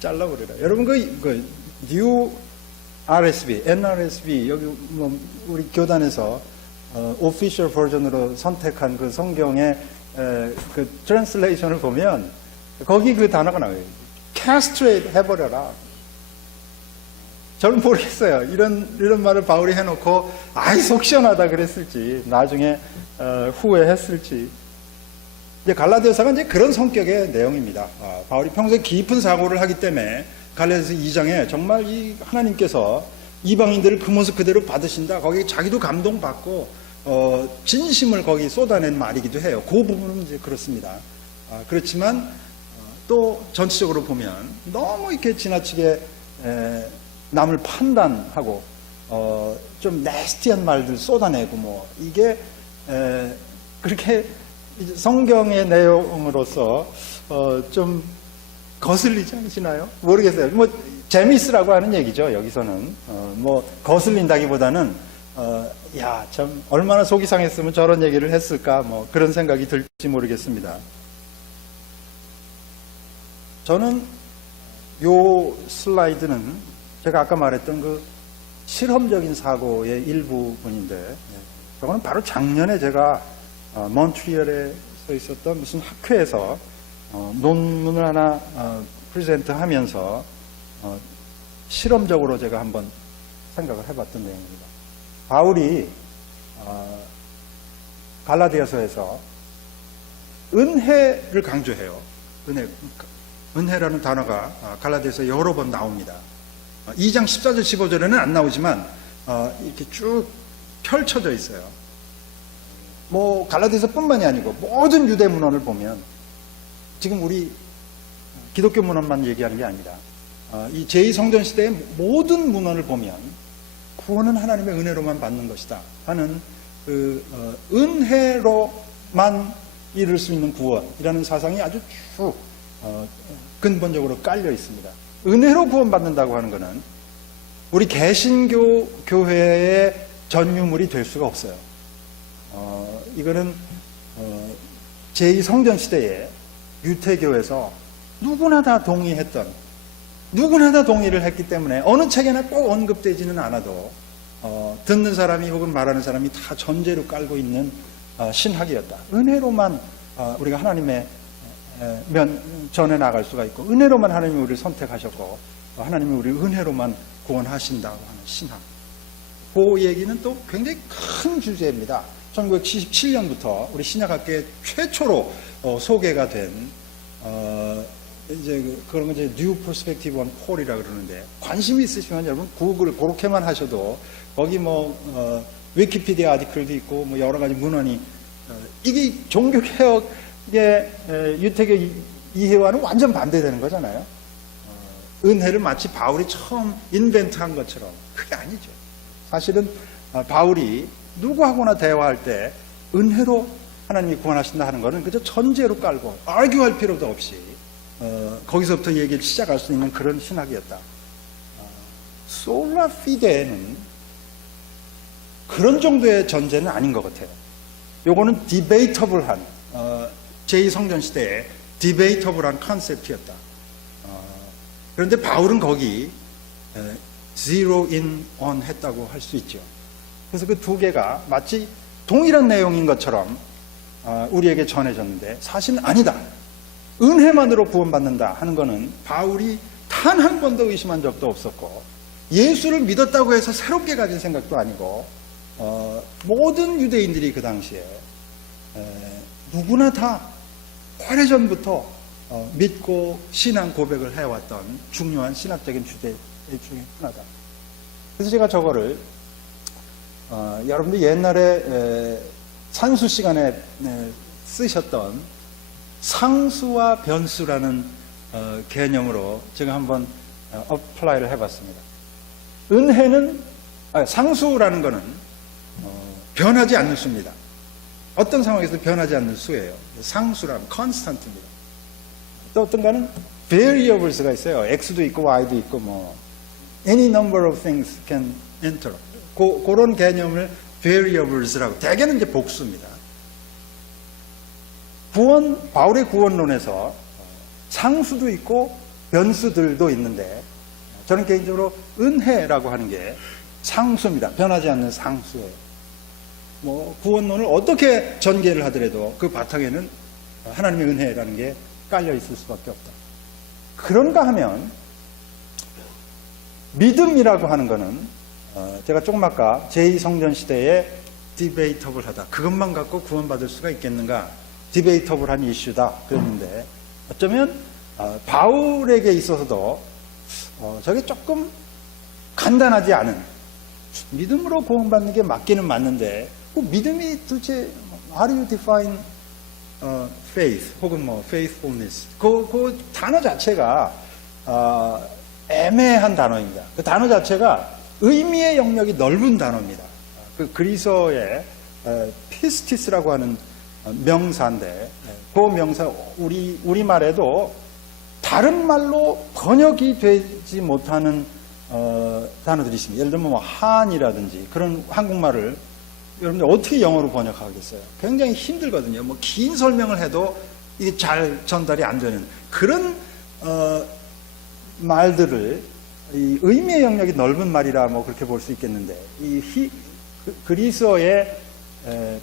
잘라버려라. 여러분 그 New RSV, NRSV 여기 뭐 우리 교단에서 오피셜 버전으로 선택한 그 성경의 그 트랜슬레이션을 보면 거기 그 단어가 나와요. castrate 해버려라. 저는 모르겠어요. 이런 말을 바울이 해놓고 아이 속 시원하다 그랬을지 나중에 후회했을지. 이제 갈라디아서가 이제 그런 성격의 내용입니다. 바울이 평소에 깊은 사고를 하기 때문에 갈라디아서 2장에 정말 이 하나님께서 이방인들을 그 모습 그대로 받으신다. 거기에 자기도 감동받고 진심을 거기 쏟아낸 말이기도 해요. 그 부분은 이제 그렇습니다. 그렇지만 또 전체적으로 보면 너무 이렇게 지나치게 남을 판단하고 좀 네스티한 말들 쏟아내고 뭐 이게 그렇게 성경의 내용으로서 좀 거슬리지 않으시나요? 모르겠어요. 뭐 재미있으라고 하는 얘기죠. 여기서는 뭐 거슬린다기보다는 야, 참 얼마나 속이 상했으면 저런 얘기를 했을까 뭐 그런 생각이 들지 모르겠습니다. 저는 요 슬라이드는 제가 아까 말했던 그 실험적인 사고의 일부분인데 저거는 바로 작년에 제가 몬트리올에 서 있었던 무슨 학회에서 논문을 하나 프레젠트 하면서 실험적으로 제가 한번 생각을 해봤던 내용입니다. 바울이 갈라디아서에서 은혜를 강조해요. 은혜라는 단어가 갈라디아서 여러 번 나옵니다. 2장 14절 15절에는 안 나오지만 이렇게 쭉 펼쳐져 있어요. 뭐 갈라디아서뿐만이 아니고 모든 유대 문헌을 보면, 지금 우리 기독교 문헌만 얘기하는 게 아니라 이 제2성전 시대의 모든 문헌을 보면 구원은 하나님의 은혜로만 받는 것이다 하는 그 은혜로만 이룰 수 있는 구원이라는 사상이 아주 쭉 근본적으로 깔려 있습니다. 은혜로 구원받는다고 하는 것은 우리 개신교 교회의 전유물이 될 수가 없어요. 이거는 제2성전 시대에 유태교에서 누구나 다 동의했던, 누구나 다 동의를 했기 때문에 어느 책에나 꼭 언급되지는 않아도 듣는 사람이 혹은 말하는 사람이 다 전제로 깔고 있는 신학이었다. 은혜로만 우리가 하나님의 전에 나갈 수가 있고, 은혜로만 하나님이 우리를 선택하셨고, 하나님이 우리를 은혜로만 구원하신다고 하는 신학. 그 얘기는 또 굉장히 큰 주제입니다. 1977년부터 우리 신약학계 최초로 소개가 된 이제 그런 건 이제 뉴 퍼스펙티브 온 폴이라 그러는데, 관심이 있으시면 여러분 구글 그렇게만 하셔도 거기 뭐 위키피디아 아티클도 있고 뭐 여러 가지 문헌이 이게 종교개혁의 유태교 이해와는 완전 반대되는 거잖아요. 은혜를 마치 바울이 처음 인벤트한 것처럼. 그게 아니죠. 사실은 바울이 누구하고나 대화할 때 은혜로 하나님이 구원하신다 하는 것은 그저 전제로 깔고 아규할 필요도 없이 거기서부터 얘기를 시작할 수 있는 그런 신학이었다. 솔라 피데는 그런 정도의 전제는 아닌 것 같아요. 요거는 디베이터블한 제2성전 시대에 디베이터블한 컨셉트였다. 그런데 바울은 거기 zero in on 했다고 할 수 있죠. 그래서 그 두 개가 마치 동일한 내용인 것처럼 우리에게 전해졌는데 사실은 아니다. 은혜만으로 구원받는다 하는 것은 바울이 단 한 번도 의심한 적도 없었고, 예수를 믿었다고 해서 새롭게 가진 생각도 아니고, 모든 유대인들이 그 당시에 누구나 다 오래전부터 믿고 신앙 고백을 해왔던 중요한 신학적인 주제 중에 하나다. 그래서 제가 저거를 여러분들 옛날에 산수 시간에 쓰셨던 상수와 변수라는 개념으로 제가 한번 어플라이를 해봤습니다. 은혜는 상수라는 것은 변하지 않는 수입니다. 어떤 상황에서 변하지 않는 수예요. 상수라는 constant입니다. 또 어떤가는 variables가 있어요. x도 있고 y도 있고 뭐 any number of things can enter. 그런 개념을 variables라고, 대개는 이제 복수입니다. 바울의 구원론에서 상수도 있고 변수들도 있는데, 저는 개인적으로 은혜라고 하는 게 상수입니다. 변하지 않는 상수예요. 뭐 구원론을 어떻게 전개를 하더라도 그 바탕에는 하나님의 은혜라는 게 깔려 있을 수밖에 없다. 그런가 하면 믿음이라고 하는 거는 제가 조금 아까 제2성전 시대에 디베이터블하다, 그것만 갖고 구원받을 수가 있겠는가, 디베이터블한 이슈다 그랬는데, 어쩌면 바울에게 있어서도 저게 조금 간단하지 않은, 믿음으로 구원받는 게 맞기는 맞는데 그 믿음이 도대체 how do you define faith 혹은 뭐 faithfulness, 그 단어 자체가 애매한 단어입니다. 그 단어 자체가 의미의 영역이 넓은 단어입니다. 그 그리스어의 피스티스라고 하는 명사인데, 그 명사 우리말에도 다른 말로 번역이 되지 못하는 단어들이 있습니다. 예를 들면 뭐 한이라든지 그런 한국말을 여러분들 어떻게 영어로 번역하겠어요? 굉장히 힘들거든요. 뭐 긴 설명을 해도 이게 잘 전달이 안 되는 그런 말들을 이 의미의 영역이 넓은 말이라 뭐 그렇게 볼 수 있겠는데, 그리스어의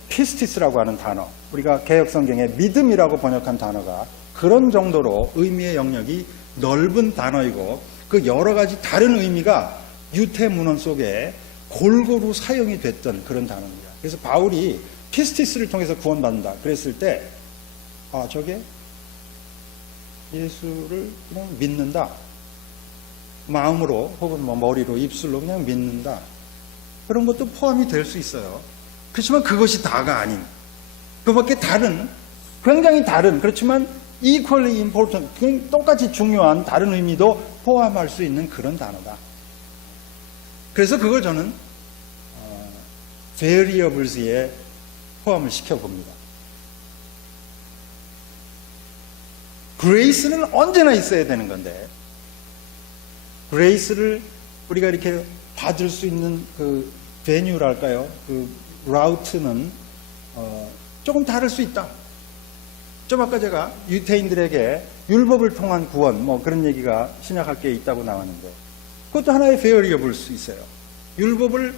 피스티스라고 하는 단어, 우리가 개역성경에 믿음이라고 번역한 단어가 그런 정도로 의미의 영역이 넓은 단어이고, 그 여러 가지 다른 의미가 유태 문헌 속에 골고루 사용이 됐던 그런 단어입니다. 그래서 바울이 피스티스를 통해서 구원받는다 그랬을 때 저게 예수를 그냥 믿는다. 마음으로 혹은 뭐 머리로 입술로 그냥 믿는다. 그런 것도 포함이 될 수 있어요. 그렇지만 그것이 다가 아닌 그밖에 다른 굉장히 다른 그렇지만 equally important 그냥 똑같이 중요한 다른 의미도 포함할 수 있는 그런 단어다. 그래서 그걸 저는 variables에 포함을 시켜봅니다. grace는 언제나 있어야 되는 건데 grace를 우리가 이렇게 받을 수 있는 그 venue랄까요? 그 route는 조금 다를 수 있다. 좀 아까 제가 유태인들에게 율법을 통한 구원 뭐 그런 얘기가 신약학계에 있다고 나왔는데 그것도 하나의 variable일 수 있어요. 율법을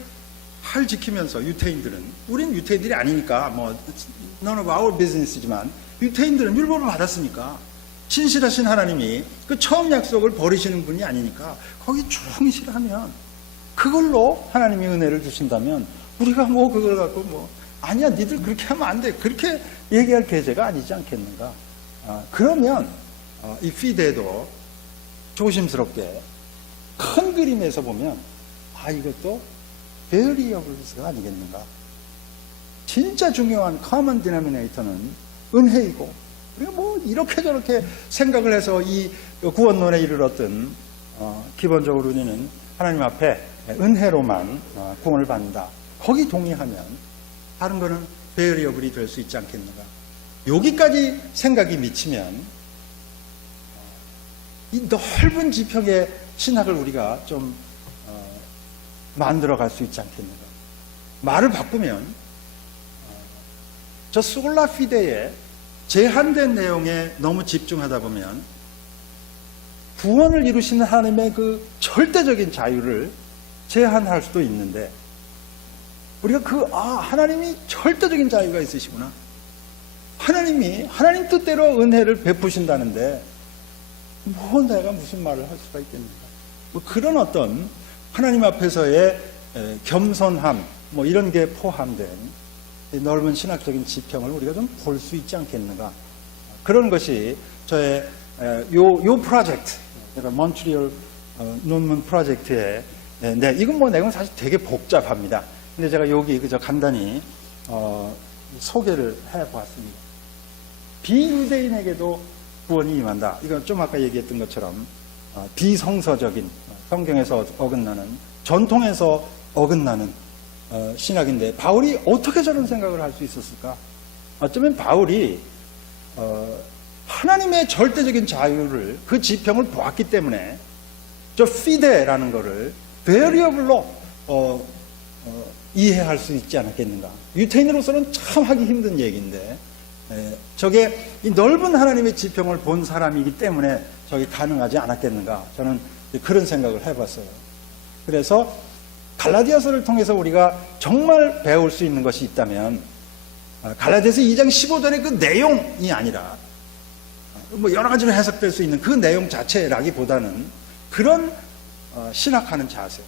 잘 지키면서 유태인들은 우리는 유태인들이 아니니까 뭐 none of our business지만 유태인들은 율법을 받았으니까 신실하신 하나님이 그 처음 약속을 버리시는 분이 아니니까 거기 충실하면 그걸로 하나님이 은혜를 주신다면 우리가 뭐 그걸 갖고 뭐 아니야 니들 그렇게 하면 안 돼 그렇게 얘기할 계제가 아니지 않겠는가. 그러면 이 피데도 조심스럽게 큰 그림에서 보면 이것도 variables가 아니겠는가. 진짜 중요한 common denominator는 은혜이고 우리가 뭐 이렇게 저렇게 생각을 해서 이 구원론에 이르렀던 기본적으로 우리는 하나님 앞에 은혜로만 구원을 받는다. 거기 동의하면 다른 거는 variable이 될 수 있지 않겠는가. 여기까지 생각이 미치면 이 넓은 지평의 신학을 우리가 좀 만들어 갈 수 있지 않겠는가. 말을 바꾸면 저 솔라 피데에 제한된 내용에 너무 집중하다 보면 구원을 이루시는 하나님의 그 절대적인 자유를 제한할 수도 있는데 우리가 하나님이 절대적인 자유가 있으시구나. 하나님 뜻대로 은혜를 베푸신다는데 내가 무슨 말을 할 수가 있겠는가. 뭐 그런 어떤 하나님 앞에서의 겸손함 이런 게 포함된 넓은 신학적인 지평을 우리가 좀 볼 수 있지 않겠는가. 그런 것이 저의 요 프로젝트, 몬트리올 논문 프로젝트의 이건 내용은 사실 되게 복잡합니다. 근데 제가 여기 그저 간단히 소개를 해보았습니다. 비유대인에게도 구원이 임한다. 이건 좀 아까 얘기했던 것처럼 비성서적인 성경에서 어긋나는 전통에서 어긋나는 신학인데 바울이 어떻게 저런 생각을 할 수 있었을까? 어쩌면 바울이 하나님의 절대적인 자유를 그 지평을 보았기 때문에 저 피데라는 거를 베리어블로 이해할 수 있지 않았겠는가. 유태인으로서는 참 하기 힘든 얘기인데 저게 이 넓은 하나님의 지평을 본 사람이기 때문에 저게 가능하지 않았겠는가. 저는 그런 생각을 해봤어요. 그래서 갈라디아서를 통해서 우리가 정말 배울 수 있는 것이 있다면 갈라디아서 2장 15절의 그 내용이 아니라 여러 가지로 해석될 수 있는 그 내용 자체라기보다는 그런 신학하는 자세,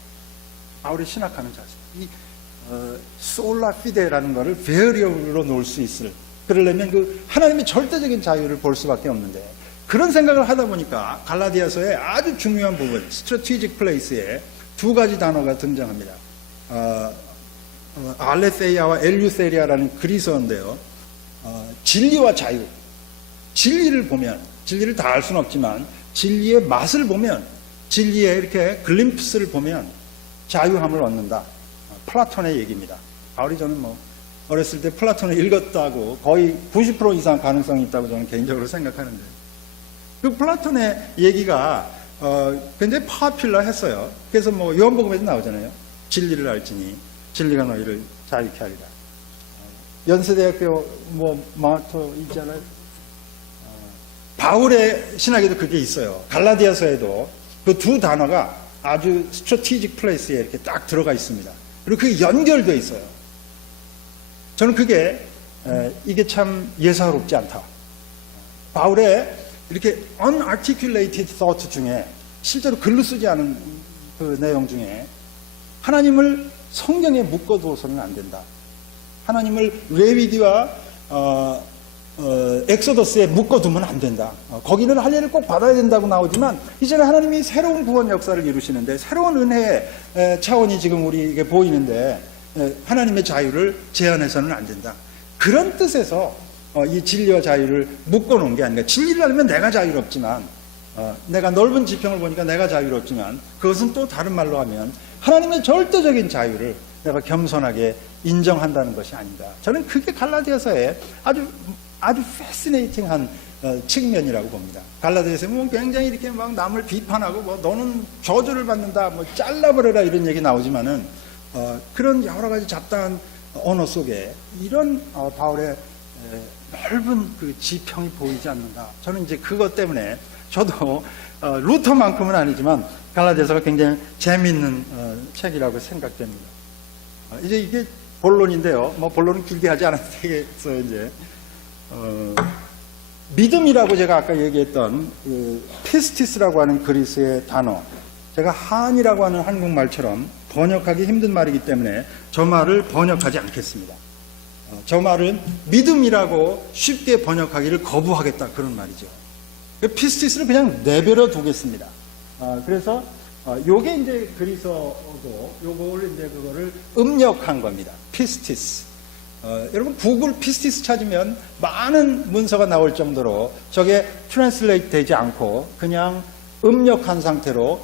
바울이 신학하는 자세, 이 솔라 피데라는 것을 베리어블로 놓을 수 있을, 그러려면 그 하나님의 절대적인 자유를 볼 수밖에 없는데 그런 생각을 하다 보니까 갈라디아서의 아주 중요한 부분, strategic place에 두 가지 단어가 등장합니다. 알레세이아와 엘유세리아라는 그리스어인데요. 진리와 자유. 진리를 보면, 진리를 다 알 수는 없지만 진리의 맛을 보면, 진리의 이렇게 글림프스를 보면 자유함을 얻는다. 플라톤의 얘기입니다. 바울이 저는 어렸을 때 플라톤을 읽었다고 거의 90% 이상 가능성이 있다고 저는 개인적으로 생각하는데 그 플라톤의 얘기가 굉장히 파퓰러 했어요. 그래서 요한복음에도 나오잖아요. 진리를 알지니 진리가 너희를 자유케 하리라. 연세대학교 마토 있잖아요. 바울의 신학에도 그게 있어요. 갈라디아서에도 그 두 단어가 아주 스트래티직 플레이스에 이렇게 딱 들어가 있습니다. 그리고 그게 연결되어 있어요. 저는 이게 참 예사롭지 않다. 바울의 이렇게 unarticulated thought 중에 실제로 글로 쓰지 않은 그 내용 중에 하나님을 성경에 묶어두어서는 안 된다. 하나님을 레위기와 엑소더스에 묶어두면 안 된다. 거기는 할례를 꼭 받아야 된다고 나오지만 이제는 하나님이 새로운 구원 역사를 이루시는데 새로운 은혜의 차원이 지금 우리에게 보이는데 하나님의 자유를 제한해서는 안 된다. 그런 뜻에서 이 진리와 자유를 묶어놓은 게 아닌가. 진리를 알면 내가 자유롭지만 내가 넓은 지평을 보니까 내가 자유롭지만 그것은 또 다른 말로 하면 하나님의 절대적인 자유를 내가 겸손하게 인정한다는 것이 아닌가. 저는 그게 갈라디아서의 아주 패시네이팅한 측면이라고 봅니다. 갈라디아서에 뭐 굉장히 이렇게 막 남을 비판하고 뭐 너는 저주를 받는다, 뭐 잘라버려라 이런 얘기 나오지만은 그런 여러 가지 잡다한 언어 속에 이런 바울의 넓은 그 지평이 보이지 않는가. 저는 이제 그것 때문에 저도 루터만큼은 아니지만 갈라디아서가 굉장히 재미있는 책이라고 생각됩니다. 이제 이게 본론인데요. 뭐 본론은 길게 하지 않아도 되겠어요. 이제 믿음이라고 제가 아까 얘기했던 그 피스티스라고 하는 그리스의 단어, 제가 한이라고 하는 한국말처럼 번역하기 힘든 말이기 때문에 저 말을 번역하지 않겠습니다. 저 말은 믿음이라고 쉽게 번역하기를 거부하겠다 그런 말이죠. 피스티스를 그냥 내버려 두겠습니다. 그래서 요게 이제 그리스어고 요거를 이제 그거를 음력한 겁니다. 피스티스. 여러분 구글 피스티스 찾으면 많은 문서가 나올 정도로 저게 트랜슬레이트 되지 않고 그냥 음력한 상태로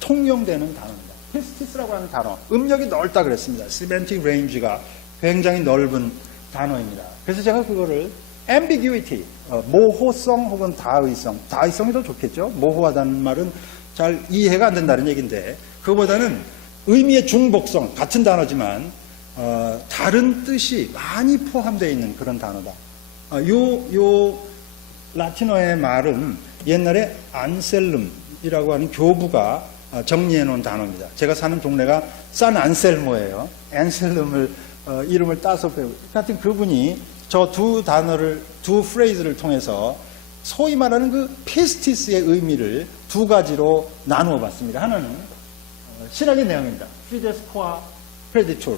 통용되는 단어입니다. 피스티스라고 하는 단어, 음력이 넓다 그랬습니다. 시멘틱 레인지가 굉장히 넓은 단어입니다. 그래서 제가 그거를 ambiguity, 모호성 혹은 다의성이 더 좋겠죠. 모호하다는 말은 잘 이해가 안 된다는 얘기인데 그거보다는 의미의 중복성, 같은 단어지만 다른 뜻이 많이 포함되어 있는 그런 단어다. 요 라틴어의 말은 옛날에 안셀름이라고 하는 교부가 정리해 놓은 단어입니다. 제가 사는 동네가 산 안셀모예요. 안셀름을 이름을 따서 배우고 하여튼 그분이 저 두 단어를, 두 프레이즈를 통해서 소위 말하는 그 피스티스의 의미를 두 가지로 나누어 봤습니다. 하나는 신학의 내용입니다. 피데스코아 프레디토르,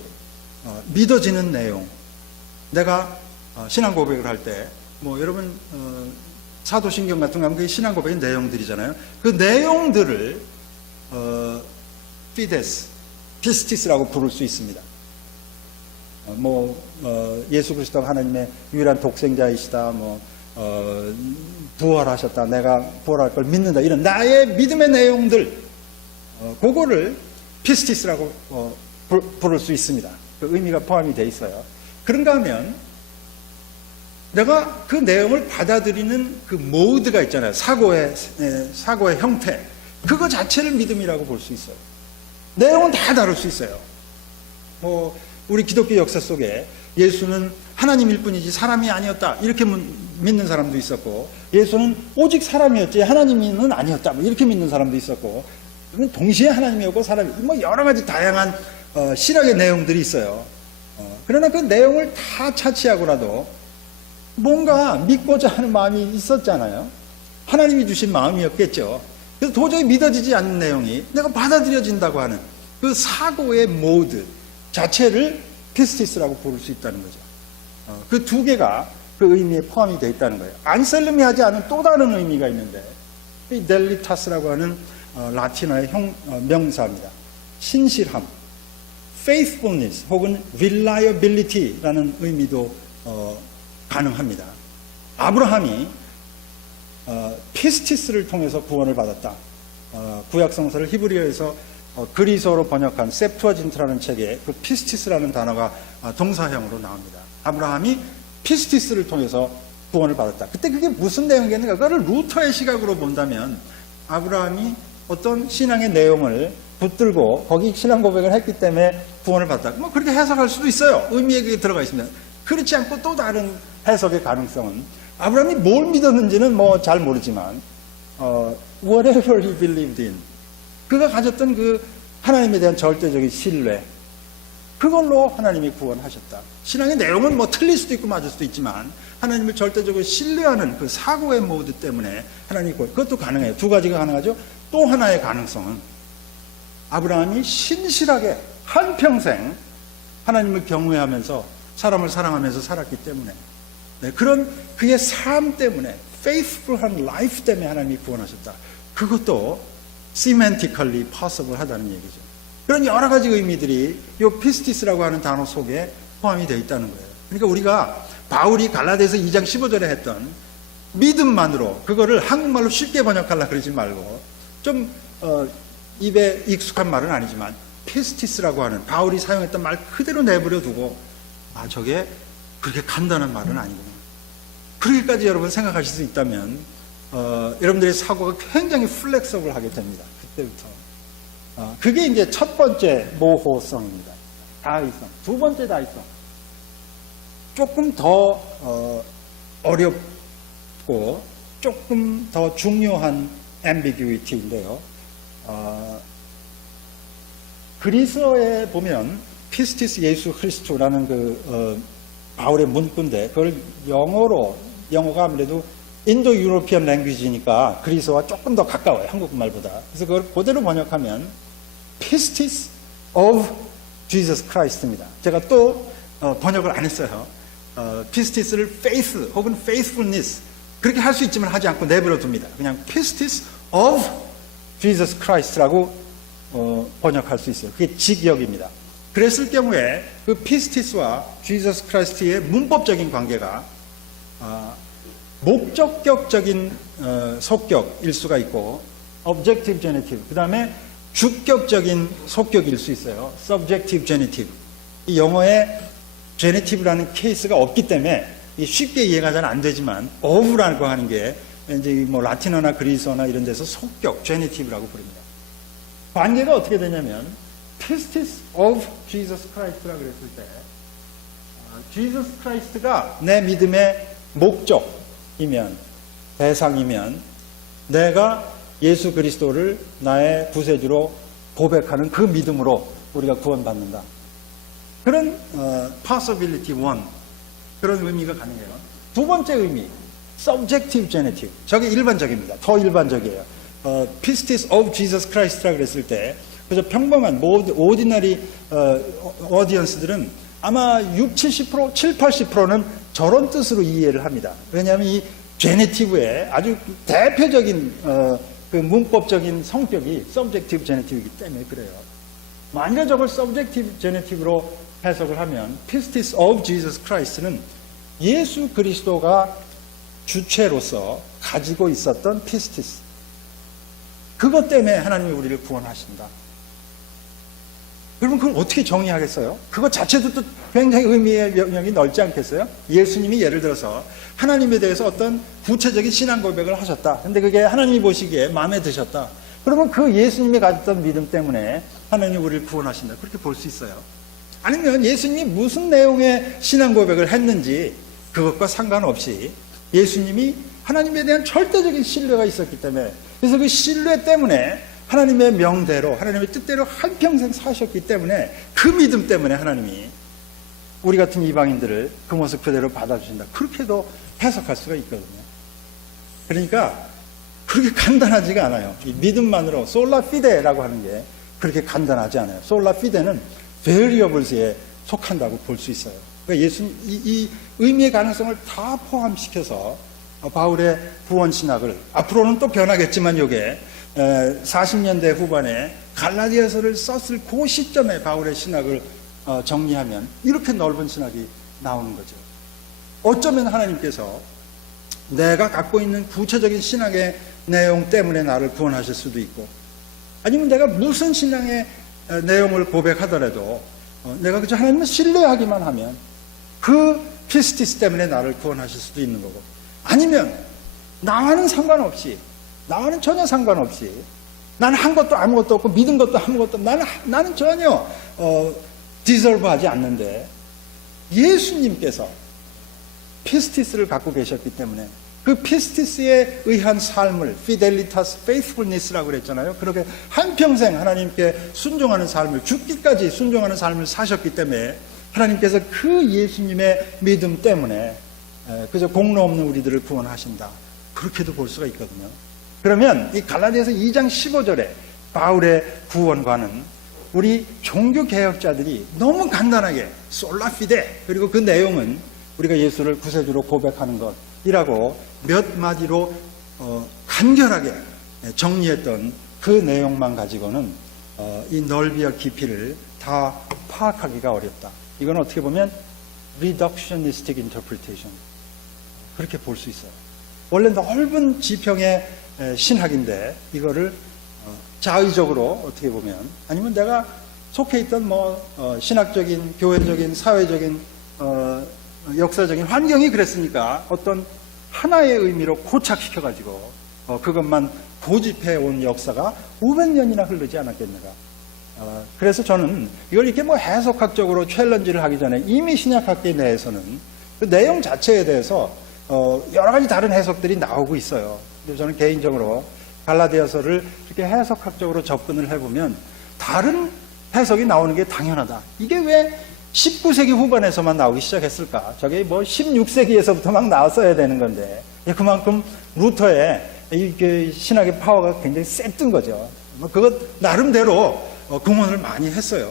믿어지는 내용. 내가 신앙 고백을 할 때 뭐 여러분 사도신경 같은 거 하면 그게 신앙 고백의 내용들이잖아요. 그 내용들을 피데스, 피스티스라고 부를 수 있습니다. 예수 그리스도가 하나님의 유일한 독생자이시다, 부활하셨다, 내가 부활할 걸 믿는다, 이런 나의 믿음의 내용들, 그거를 피스티스라고 부를 수 있습니다. 그 의미가 포함이 되어 있어요. 그런가 하면 내가 그 내용을 받아들이는 그 모드가 있잖아요. 사고의 형태, 그거 자체를 믿음이라고 볼 수 있어요. 내용은 다 다룰 수 있어요. 우리 기독교 역사 속에 예수는 하나님일 뿐이지 사람이 아니었다 이렇게 믿는 사람도 있었고, 예수는 오직 사람이었지 하나님은 아니었다 이렇게 믿는 사람도 있었고, 동시에 하나님이었고 사람이 여러 가지 다양한 신학의 내용들이 있어요. 그러나 그 내용을 다 차치하고라도 뭔가 믿고자 하는 마음이 있었잖아요. 하나님이 주신 마음이었겠죠. 그래서 도저히 믿어지지 않는 내용이 내가 받아들여진다고 하는 그 사고의 모드 자체를 피스티스라고 부를 수 있다는 거죠. 그 두 개가 그 의미에 포함이 되어 있다는 거예요. 안셀름이 하지 않은 또 다른 의미가 있는데, 이 델리타스라고 하는 라틴어의 명사입니다. 신실함, faithfulness 혹은 reliability라는 의미도 가능합니다. 아브라함이 피스티스를 통해서 구원을 받았다. 구약 성서를 히브리어에서 그리스어로 번역한 셉투아진트라는 책에 그 피스티스라는 단어가 동사형으로 나옵니다. 아브라함이 피스티스를 통해서 구원을 받았다. 그때 그게 무슨 내용이겠는가? 그거를 루터의 시각으로 본다면 아브라함이 어떤 신앙의 내용을 붙들고 거기 신앙 고백을 했기 때문에 구원을 받았다. 그렇게 해석할 수도 있어요. 의미에 그게 들어가 있습니다. 그렇지 않고 또 다른 해석의 가능성은, 아브라함이 뭘 믿었는지는 잘 모르지만 whatever he believed in, 그가 가졌던 그 하나님에 대한 절대적인 신뢰, 그걸로 하나님이 구원하셨다. 신앙의 내용은 틀릴 수도 있고 맞을 수도 있지만 하나님을 절대적으로 신뢰하는 그 사고의 모드 때문에 하나님이 그것도 가능해요. 두 가지가 가능하죠. 또 하나의 가능성은 아브라함이 신실하게 한평생 하나님을 경외하면서 사람을 사랑하면서 살았기 때문에, 그런 그의 삶 때문에, faithful한 life 때문에 하나님이 구원하셨다. 그것도 semantically possible 하다는 얘기죠. 그런 여러 가지 의미들이 이 피스티스라고 하는 단어 속에 포함이 되어 있다는 거예요. 그러니까 우리가 바울이 갈라디아서 2장 15절에 했던 믿음만으로, 그거를 한국말로 쉽게 번역하려고 그러지 말고 좀 입에 익숙한 말은 아니지만 피스티스라고 하는 바울이 사용했던 말 그대로 내버려 두고, 저게 그렇게 간단한 말은 아니구나, 그렇게까지 여러분 생각하실 수 있다면 여러분들의 사고가 굉장히 플렉서블하게 됩니다. 그때부터. 그게 이제 첫 번째 모호성입니다. 다의성. 두 번째 다의성. 조금 더 어렵고 조금 더 중요한 ambiguity인데요. 그리스어에 보면 피스티스 예수 그리스도라는 바울의 문구인데, 그걸 영어가 아무래도 인도 유로피언 랭귀지니까 그리스어와 조금 더 가까워요, 한국말보다. 그래서 그걸 그대로 번역하면 Pistis of Jesus Christ입니다. 제가 또 번역을 안 했어요. Pistis를 faith 혹은 faithfulness 그렇게 할 수 있지만 하지 않고 내버려 둡니다. 그냥 Pistis of Jesus Christ라고 번역할 수 있어요. 그게 직역입니다. 그랬을 경우에 그 Pistis와 Jesus Christ의 문법적인 관계가 목적격적인 속격일 수가 있고, objective genitive, 그 다음에 주격적인 속격일 수 있어요. subjective genitive. 이 영어에 genitive라는 케이스가 없기 때문에 쉽게 이해가 잘 안 되지만, of라고 하는 게 이제 뭐 라틴어나 그리스어나 이런 데서 속격, genitive라고 부릅니다. 관계가 어떻게 되냐면, Pistis of Jesus Christ라고 그랬을 때, Jesus Christ가 내 믿음의 목적이면, 대상이면, 내가 예수 그리스도를 나의 구세주로 고백하는 그 믿음으로 우리가 구원받는다. 그런 possibility one, 그런 의미가 가능해요. 두 번째 의미, subjective genitive. 저게 일반적입니다. 더 일반적이에요. Pistis of Jesus Christ라고 그랬을 때, 그래서 평범한 ordinary audience들은 아마 60, 70%, 80%는 저런 뜻으로 이해를 합니다. 왜냐하면 이 genitive의 아주 대표적인 그 문법적인 성격이 subjective genitive이기 때문에 그래요. 만약에 저걸 subjective genitive로 해석을 하면 Pistis of Jesus Christ는 예수 그리스도가 주체로서 가지고 있었던 Pistis, 그것 때문에 하나님이 우리를 구원하신다. 그러면 그걸 어떻게 정의하겠어요? 그것 자체도 또 굉장히 의미의 영역이 넓지 않겠어요? 예수님이 예를 들어서 하나님에 대해서 어떤 구체적인 신앙 고백을 하셨다. 근데 그게 하나님이 보시기에 마음에 드셨다. 그러면 그 예수님이 가졌던 믿음 때문에 하나님이 우리를 구원하신다. 그렇게 볼 수 있어요. 아니면 예수님이 무슨 내용의 신앙 고백을 했는지 그것과 상관없이 예수님이 하나님에 대한 절대적인 신뢰가 있었기 때문에, 그래서 그 신뢰 때문에 하나님의 명대로, 하나님의 뜻대로 한평생 사셨기 때문에, 그 믿음 때문에 하나님이 우리 같은 이방인들을 그 모습 그대로 받아주신다. 그렇게도 해석할 수가 있거든요. 그러니까 그렇게 간단하지가 않아요. 이 믿음만으로 솔라 피데라고 하는 게 그렇게 간단하지 않아요. 솔라 피데는 variables에 속한다고 볼 수 있어요. 그러니까 예수님 이 의미의 가능성을 다 포함시켜서 바울의 구원 신학을, 앞으로는 또 변하겠지만 이게 40년대 후반에 갈라디아서를 썼을 그 시점에 바울의 신학을 정리하면 이렇게 넓은 신학이 나오는 거죠. 어쩌면 하나님께서 내가 갖고 있는 구체적인 신학의 내용 때문에 나를 구원하실 수도 있고, 아니면 내가 무슨 신앙의 내용을 고백하더라도 내가 그저 하나님을 신뢰하기만 하면 그 피스티스 때문에 나를 구원하실 수도 있는 거고, 아니면 나와는 상관없이, 나와는 전혀 상관없이, 나는 한 것도 아무것도 없고 믿은 것도 아무것도 없고 나는 전혀 디설브하지 않는데 예수님께서 피스티스를 갖고 계셨기 때문에 그 피스티스에 의한 삶을 fidelitatis faithfulness라고 그랬잖아요. 그렇게 한평생 하나님께 순종하는 삶을, 죽기까지 순종하는 삶을 사셨기 때문에 하나님께서 그 예수님의 믿음 때문에 그저 공로 없는 우리들을 구원하신다. 그렇게도 볼 수가 있거든요. 그러면 이 갈라디아서 2장 15절에 바울의 구원과는 우리 종교 개혁자들이 너무 간단하게 솔라피데, 그리고 그 내용은 우리가 예수를 구세주로 고백하는 것이라고 몇 마디로 간결하게 정리했던 그 내용만 가지고는 이 넓이와 깊이를 다 파악하기가 어렵다. 이건 어떻게 보면 reductionistic interpretation, 그렇게 볼 수 있어요. 원래 넓은 지평의 신학인데 이거를 자의적으로 어떻게 보면, 아니면 내가 속해 있던 신학적인, 교회적인, 사회적인, 역사적인 환경이 그랬으니까 어떤 하나의 의미로 고착시켜가지고 그것만 고집해 온 역사가 500년이나 흐르지 않았겠는가. 그래서 저는 이걸 이렇게 해석학적으로 챌린지를 하기 전에 이미 신약학계 내에서는 그 내용 자체에 대해서 여러 가지 다른 해석들이 나오고 있어요. 근데 저는 개인적으로 갈라디아서를 이렇게 해석학적으로 접근을 해보면 다른 해석이 나오는 게 당연하다. 이게 왜 19세기 후반에서만 나오기 시작했을까? 저게 16세기에서부터 막 나왔어야 되는 건데, 그만큼 루터의 이 신학의 파워가 굉장히 셌던 거죠. 그것 나름대로 공헌을 많이 했어요.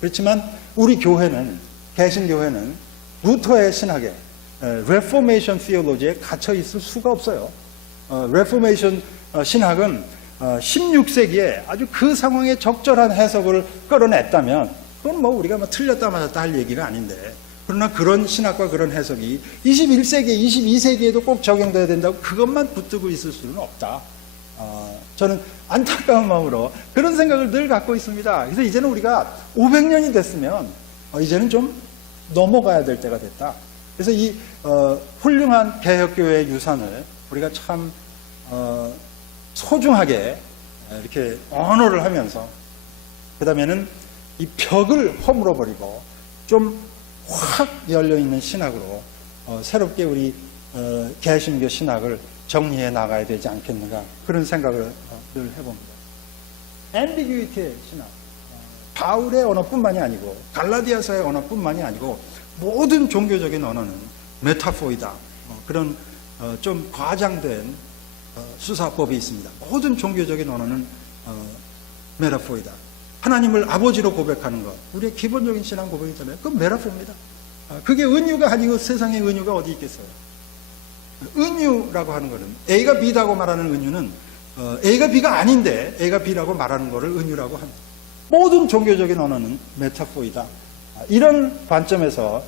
그렇지만 우리 교회는, 개신교회는 루터의 신학에, 레포메이션 시올로지에 갇혀 있을 수가 없어요. 레포메이션 신학은 16세기에 아주 그 상황에 적절한 해석을 끌어냈다면 그건 우리가 틀렸다 맞았다 할 얘기가 아닌데, 그러나 그런 신학과 그런 해석이 21세기, 22세기에도 꼭 적용돼야 된다고 그것만 붙들고 있을 수는 없다. 저는 안타까운 마음으로 그런 생각을 늘 갖고 있습니다. 그래서 이제는 우리가 500년이 됐으면 이제는 좀 넘어가야 될 때가 됐다. 그래서 이 훌륭한 개혁교회의 유산을 우리가 참 소중하게 이렇게 언어를 하면서, 그 다음에는 이 벽을 허물어 버리고 좀 확 열려있는 신학으로 새롭게 우리 개신교 신학을 정리해 나가야 되지 않겠는가, 그런 생각을 늘 해봅니다. ambiguity의 신학, 바울의 언어뿐만이 아니고 갈라디아서의 언어뿐만이 아니고 모든 종교적인 언어는 메타포이다. 그런 좀 과장된 수사법이 있습니다. 모든 종교적인 언어는 메타포이다. 하나님을 아버지로 고백하는 것, 우리의 기본적인 신앙 고백이잖아요. 그건 메타포입니다. 그게 은유가 아니고 세상에 은유가 어디 있겠어요. 은유라고 하는 것은 A가 B라고 말하는 은유는 A가 B가 아닌데 A가 B라고 말하는 것을 은유라고 합니다. 모든 종교적인 언어는 메타포이다. 이런 관점에서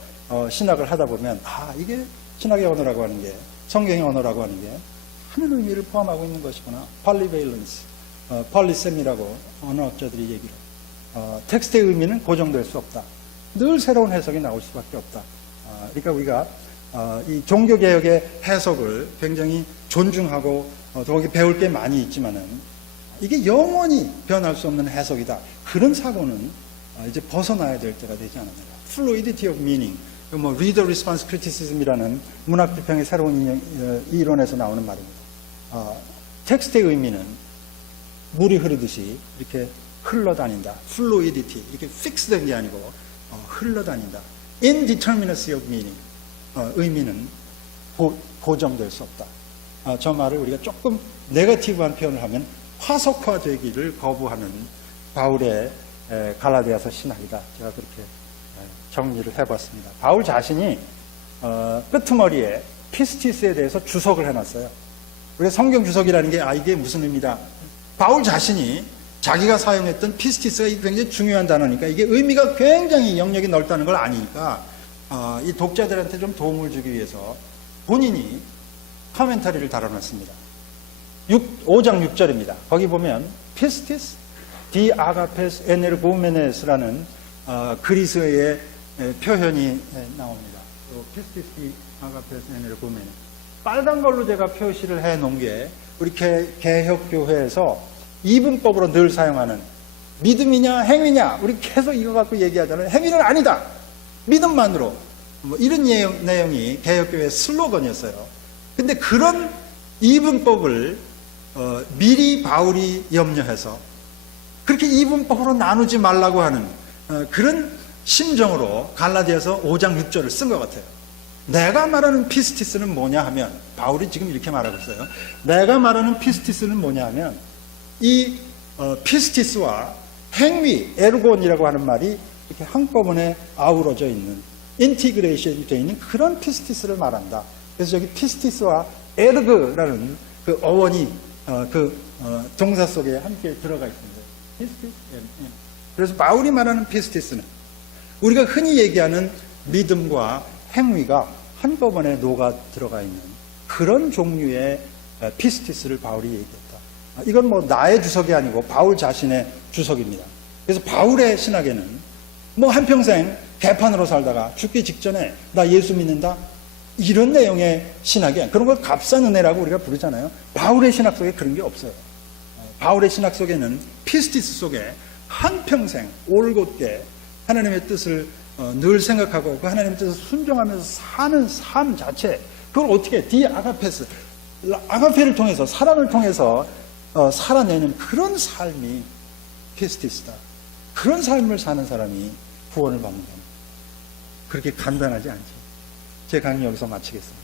신학을 하다 보면 이게 신학의 언어라고 하는 게, 성경의 언어라고 하는 게 하는 의미를 포함하고 있는 것이구나. 팔리베일런스, 폴리셈이라고 언어학자들이 얘기를 해요. 텍스트의 의미는 고정될 수 없다. 늘 새로운 해석이 나올 수밖에 없다. 그러니까 우리가 이 종교개혁의 해석을 굉장히 존중하고 거기 배울 게 많이 있지만은 이게 영원히 변할 수 없는 해석이다. 그런 사고는 이제 벗어나야 될 때가 되지 않았나. Fluidity of meaning, reader response criticism이라는 문학 비평의 새로운 이론에서 나오는 말입니다. 텍스트의 의미는 물이 흐르듯이 이렇게 흘러다닌다. fluidity, 이렇게 fix된 게 아니고 흘러다닌다. indeterminacy of meaning, 의미는 고정될 수 없다. 저 말을 우리가 조금 네거티브한 표현을 하면 화석화되기를 거부하는 바울의 갈라디아서 신학이다. 제가 그렇게 정리를 해봤습니다. 바울 자신이 끄트머리에 피스티스에 대해서 주석을 해놨어요. 우리가 성경 주석이라는 게 이게 무슨 의미다. 바울 자신이 자기가 사용했던 피스티스가 굉장히 중요한 단어니까 이게 의미가 굉장히 영역이 넓다는 걸 아니까 이 독자들한테 좀 도움을 주기 위해서 본인이 코멘터리를 달아놨습니다. 5장 6절입니다. 거기 보면 피스티스 디 아가페스 에네르고메네스라는 그리스어의 표현이 나옵니다. 피스티스 디 아가페스 에네르고메네. 빨간 걸로 제가 표시를 해놓은 게 우리 개혁교회에서 이분법으로 늘 사용하는 믿음이냐 행위냐, 우리 계속 이거 갖고 얘기하잖아요. 행위는 아니다, 믿음만으로, 이런 내용이 개혁교회의 슬로건이었어요. 근데 그런 이분법을 미리 바울이 염려해서 그렇게 이분법으로 나누지 말라고 하는 그런 심정으로 갈라디아서 5장 6절을 쓴 것 같아요. 내가 말하는 피스티스는 뭐냐 하면, 바울이 지금 이렇게 말하고 있어요. 내가 말하는 피스티스는 뭐냐 하면, 이 피스티스와 행위, 에르곤이라고 하는 말이 이렇게 한꺼번에 아우러져 있는, 인티그레이션이 되어 있는 그런 피스티스를 말한다. 그래서 여기 피스티스와 에르그라는 그 어원이 동사 속에 함께 들어가 있습니다. 피스티스. 그래서 바울이 말하는 피스티스는 우리가 흔히 얘기하는 믿음과 행위가 한꺼번에 녹아 들어가 있는 그런 종류의 피스티스를 바울이 얘기했다. 이건 뭐 나의 주석이 아니고 바울 자신의 주석입니다. 그래서 바울의 신학에는 뭐 한평생 개판으로 살다가 죽기 직전에 나 예수 믿는다, 이런 내용의 신학이, 그런 걸 값싼 은혜라고 우리가 부르잖아요. 바울의 신학 속에 그런 게 없어요. 바울의 신학 속에는 피스티스 속에 한평생 올곧게 하나님의 뜻을 늘 생각하고 그 하나님의 뜻을 순종하면서 사는 삶 자체, 그걸 어떻게 디아가페스, 아가페를 통해서, 사랑을 통해서 살아내는 그런 삶이 피스티스다. 그런 삶을 사는 사람이 구원을 받는다. 그렇게 간단하지 않죠. 제 강의 여기서 마치겠습니다.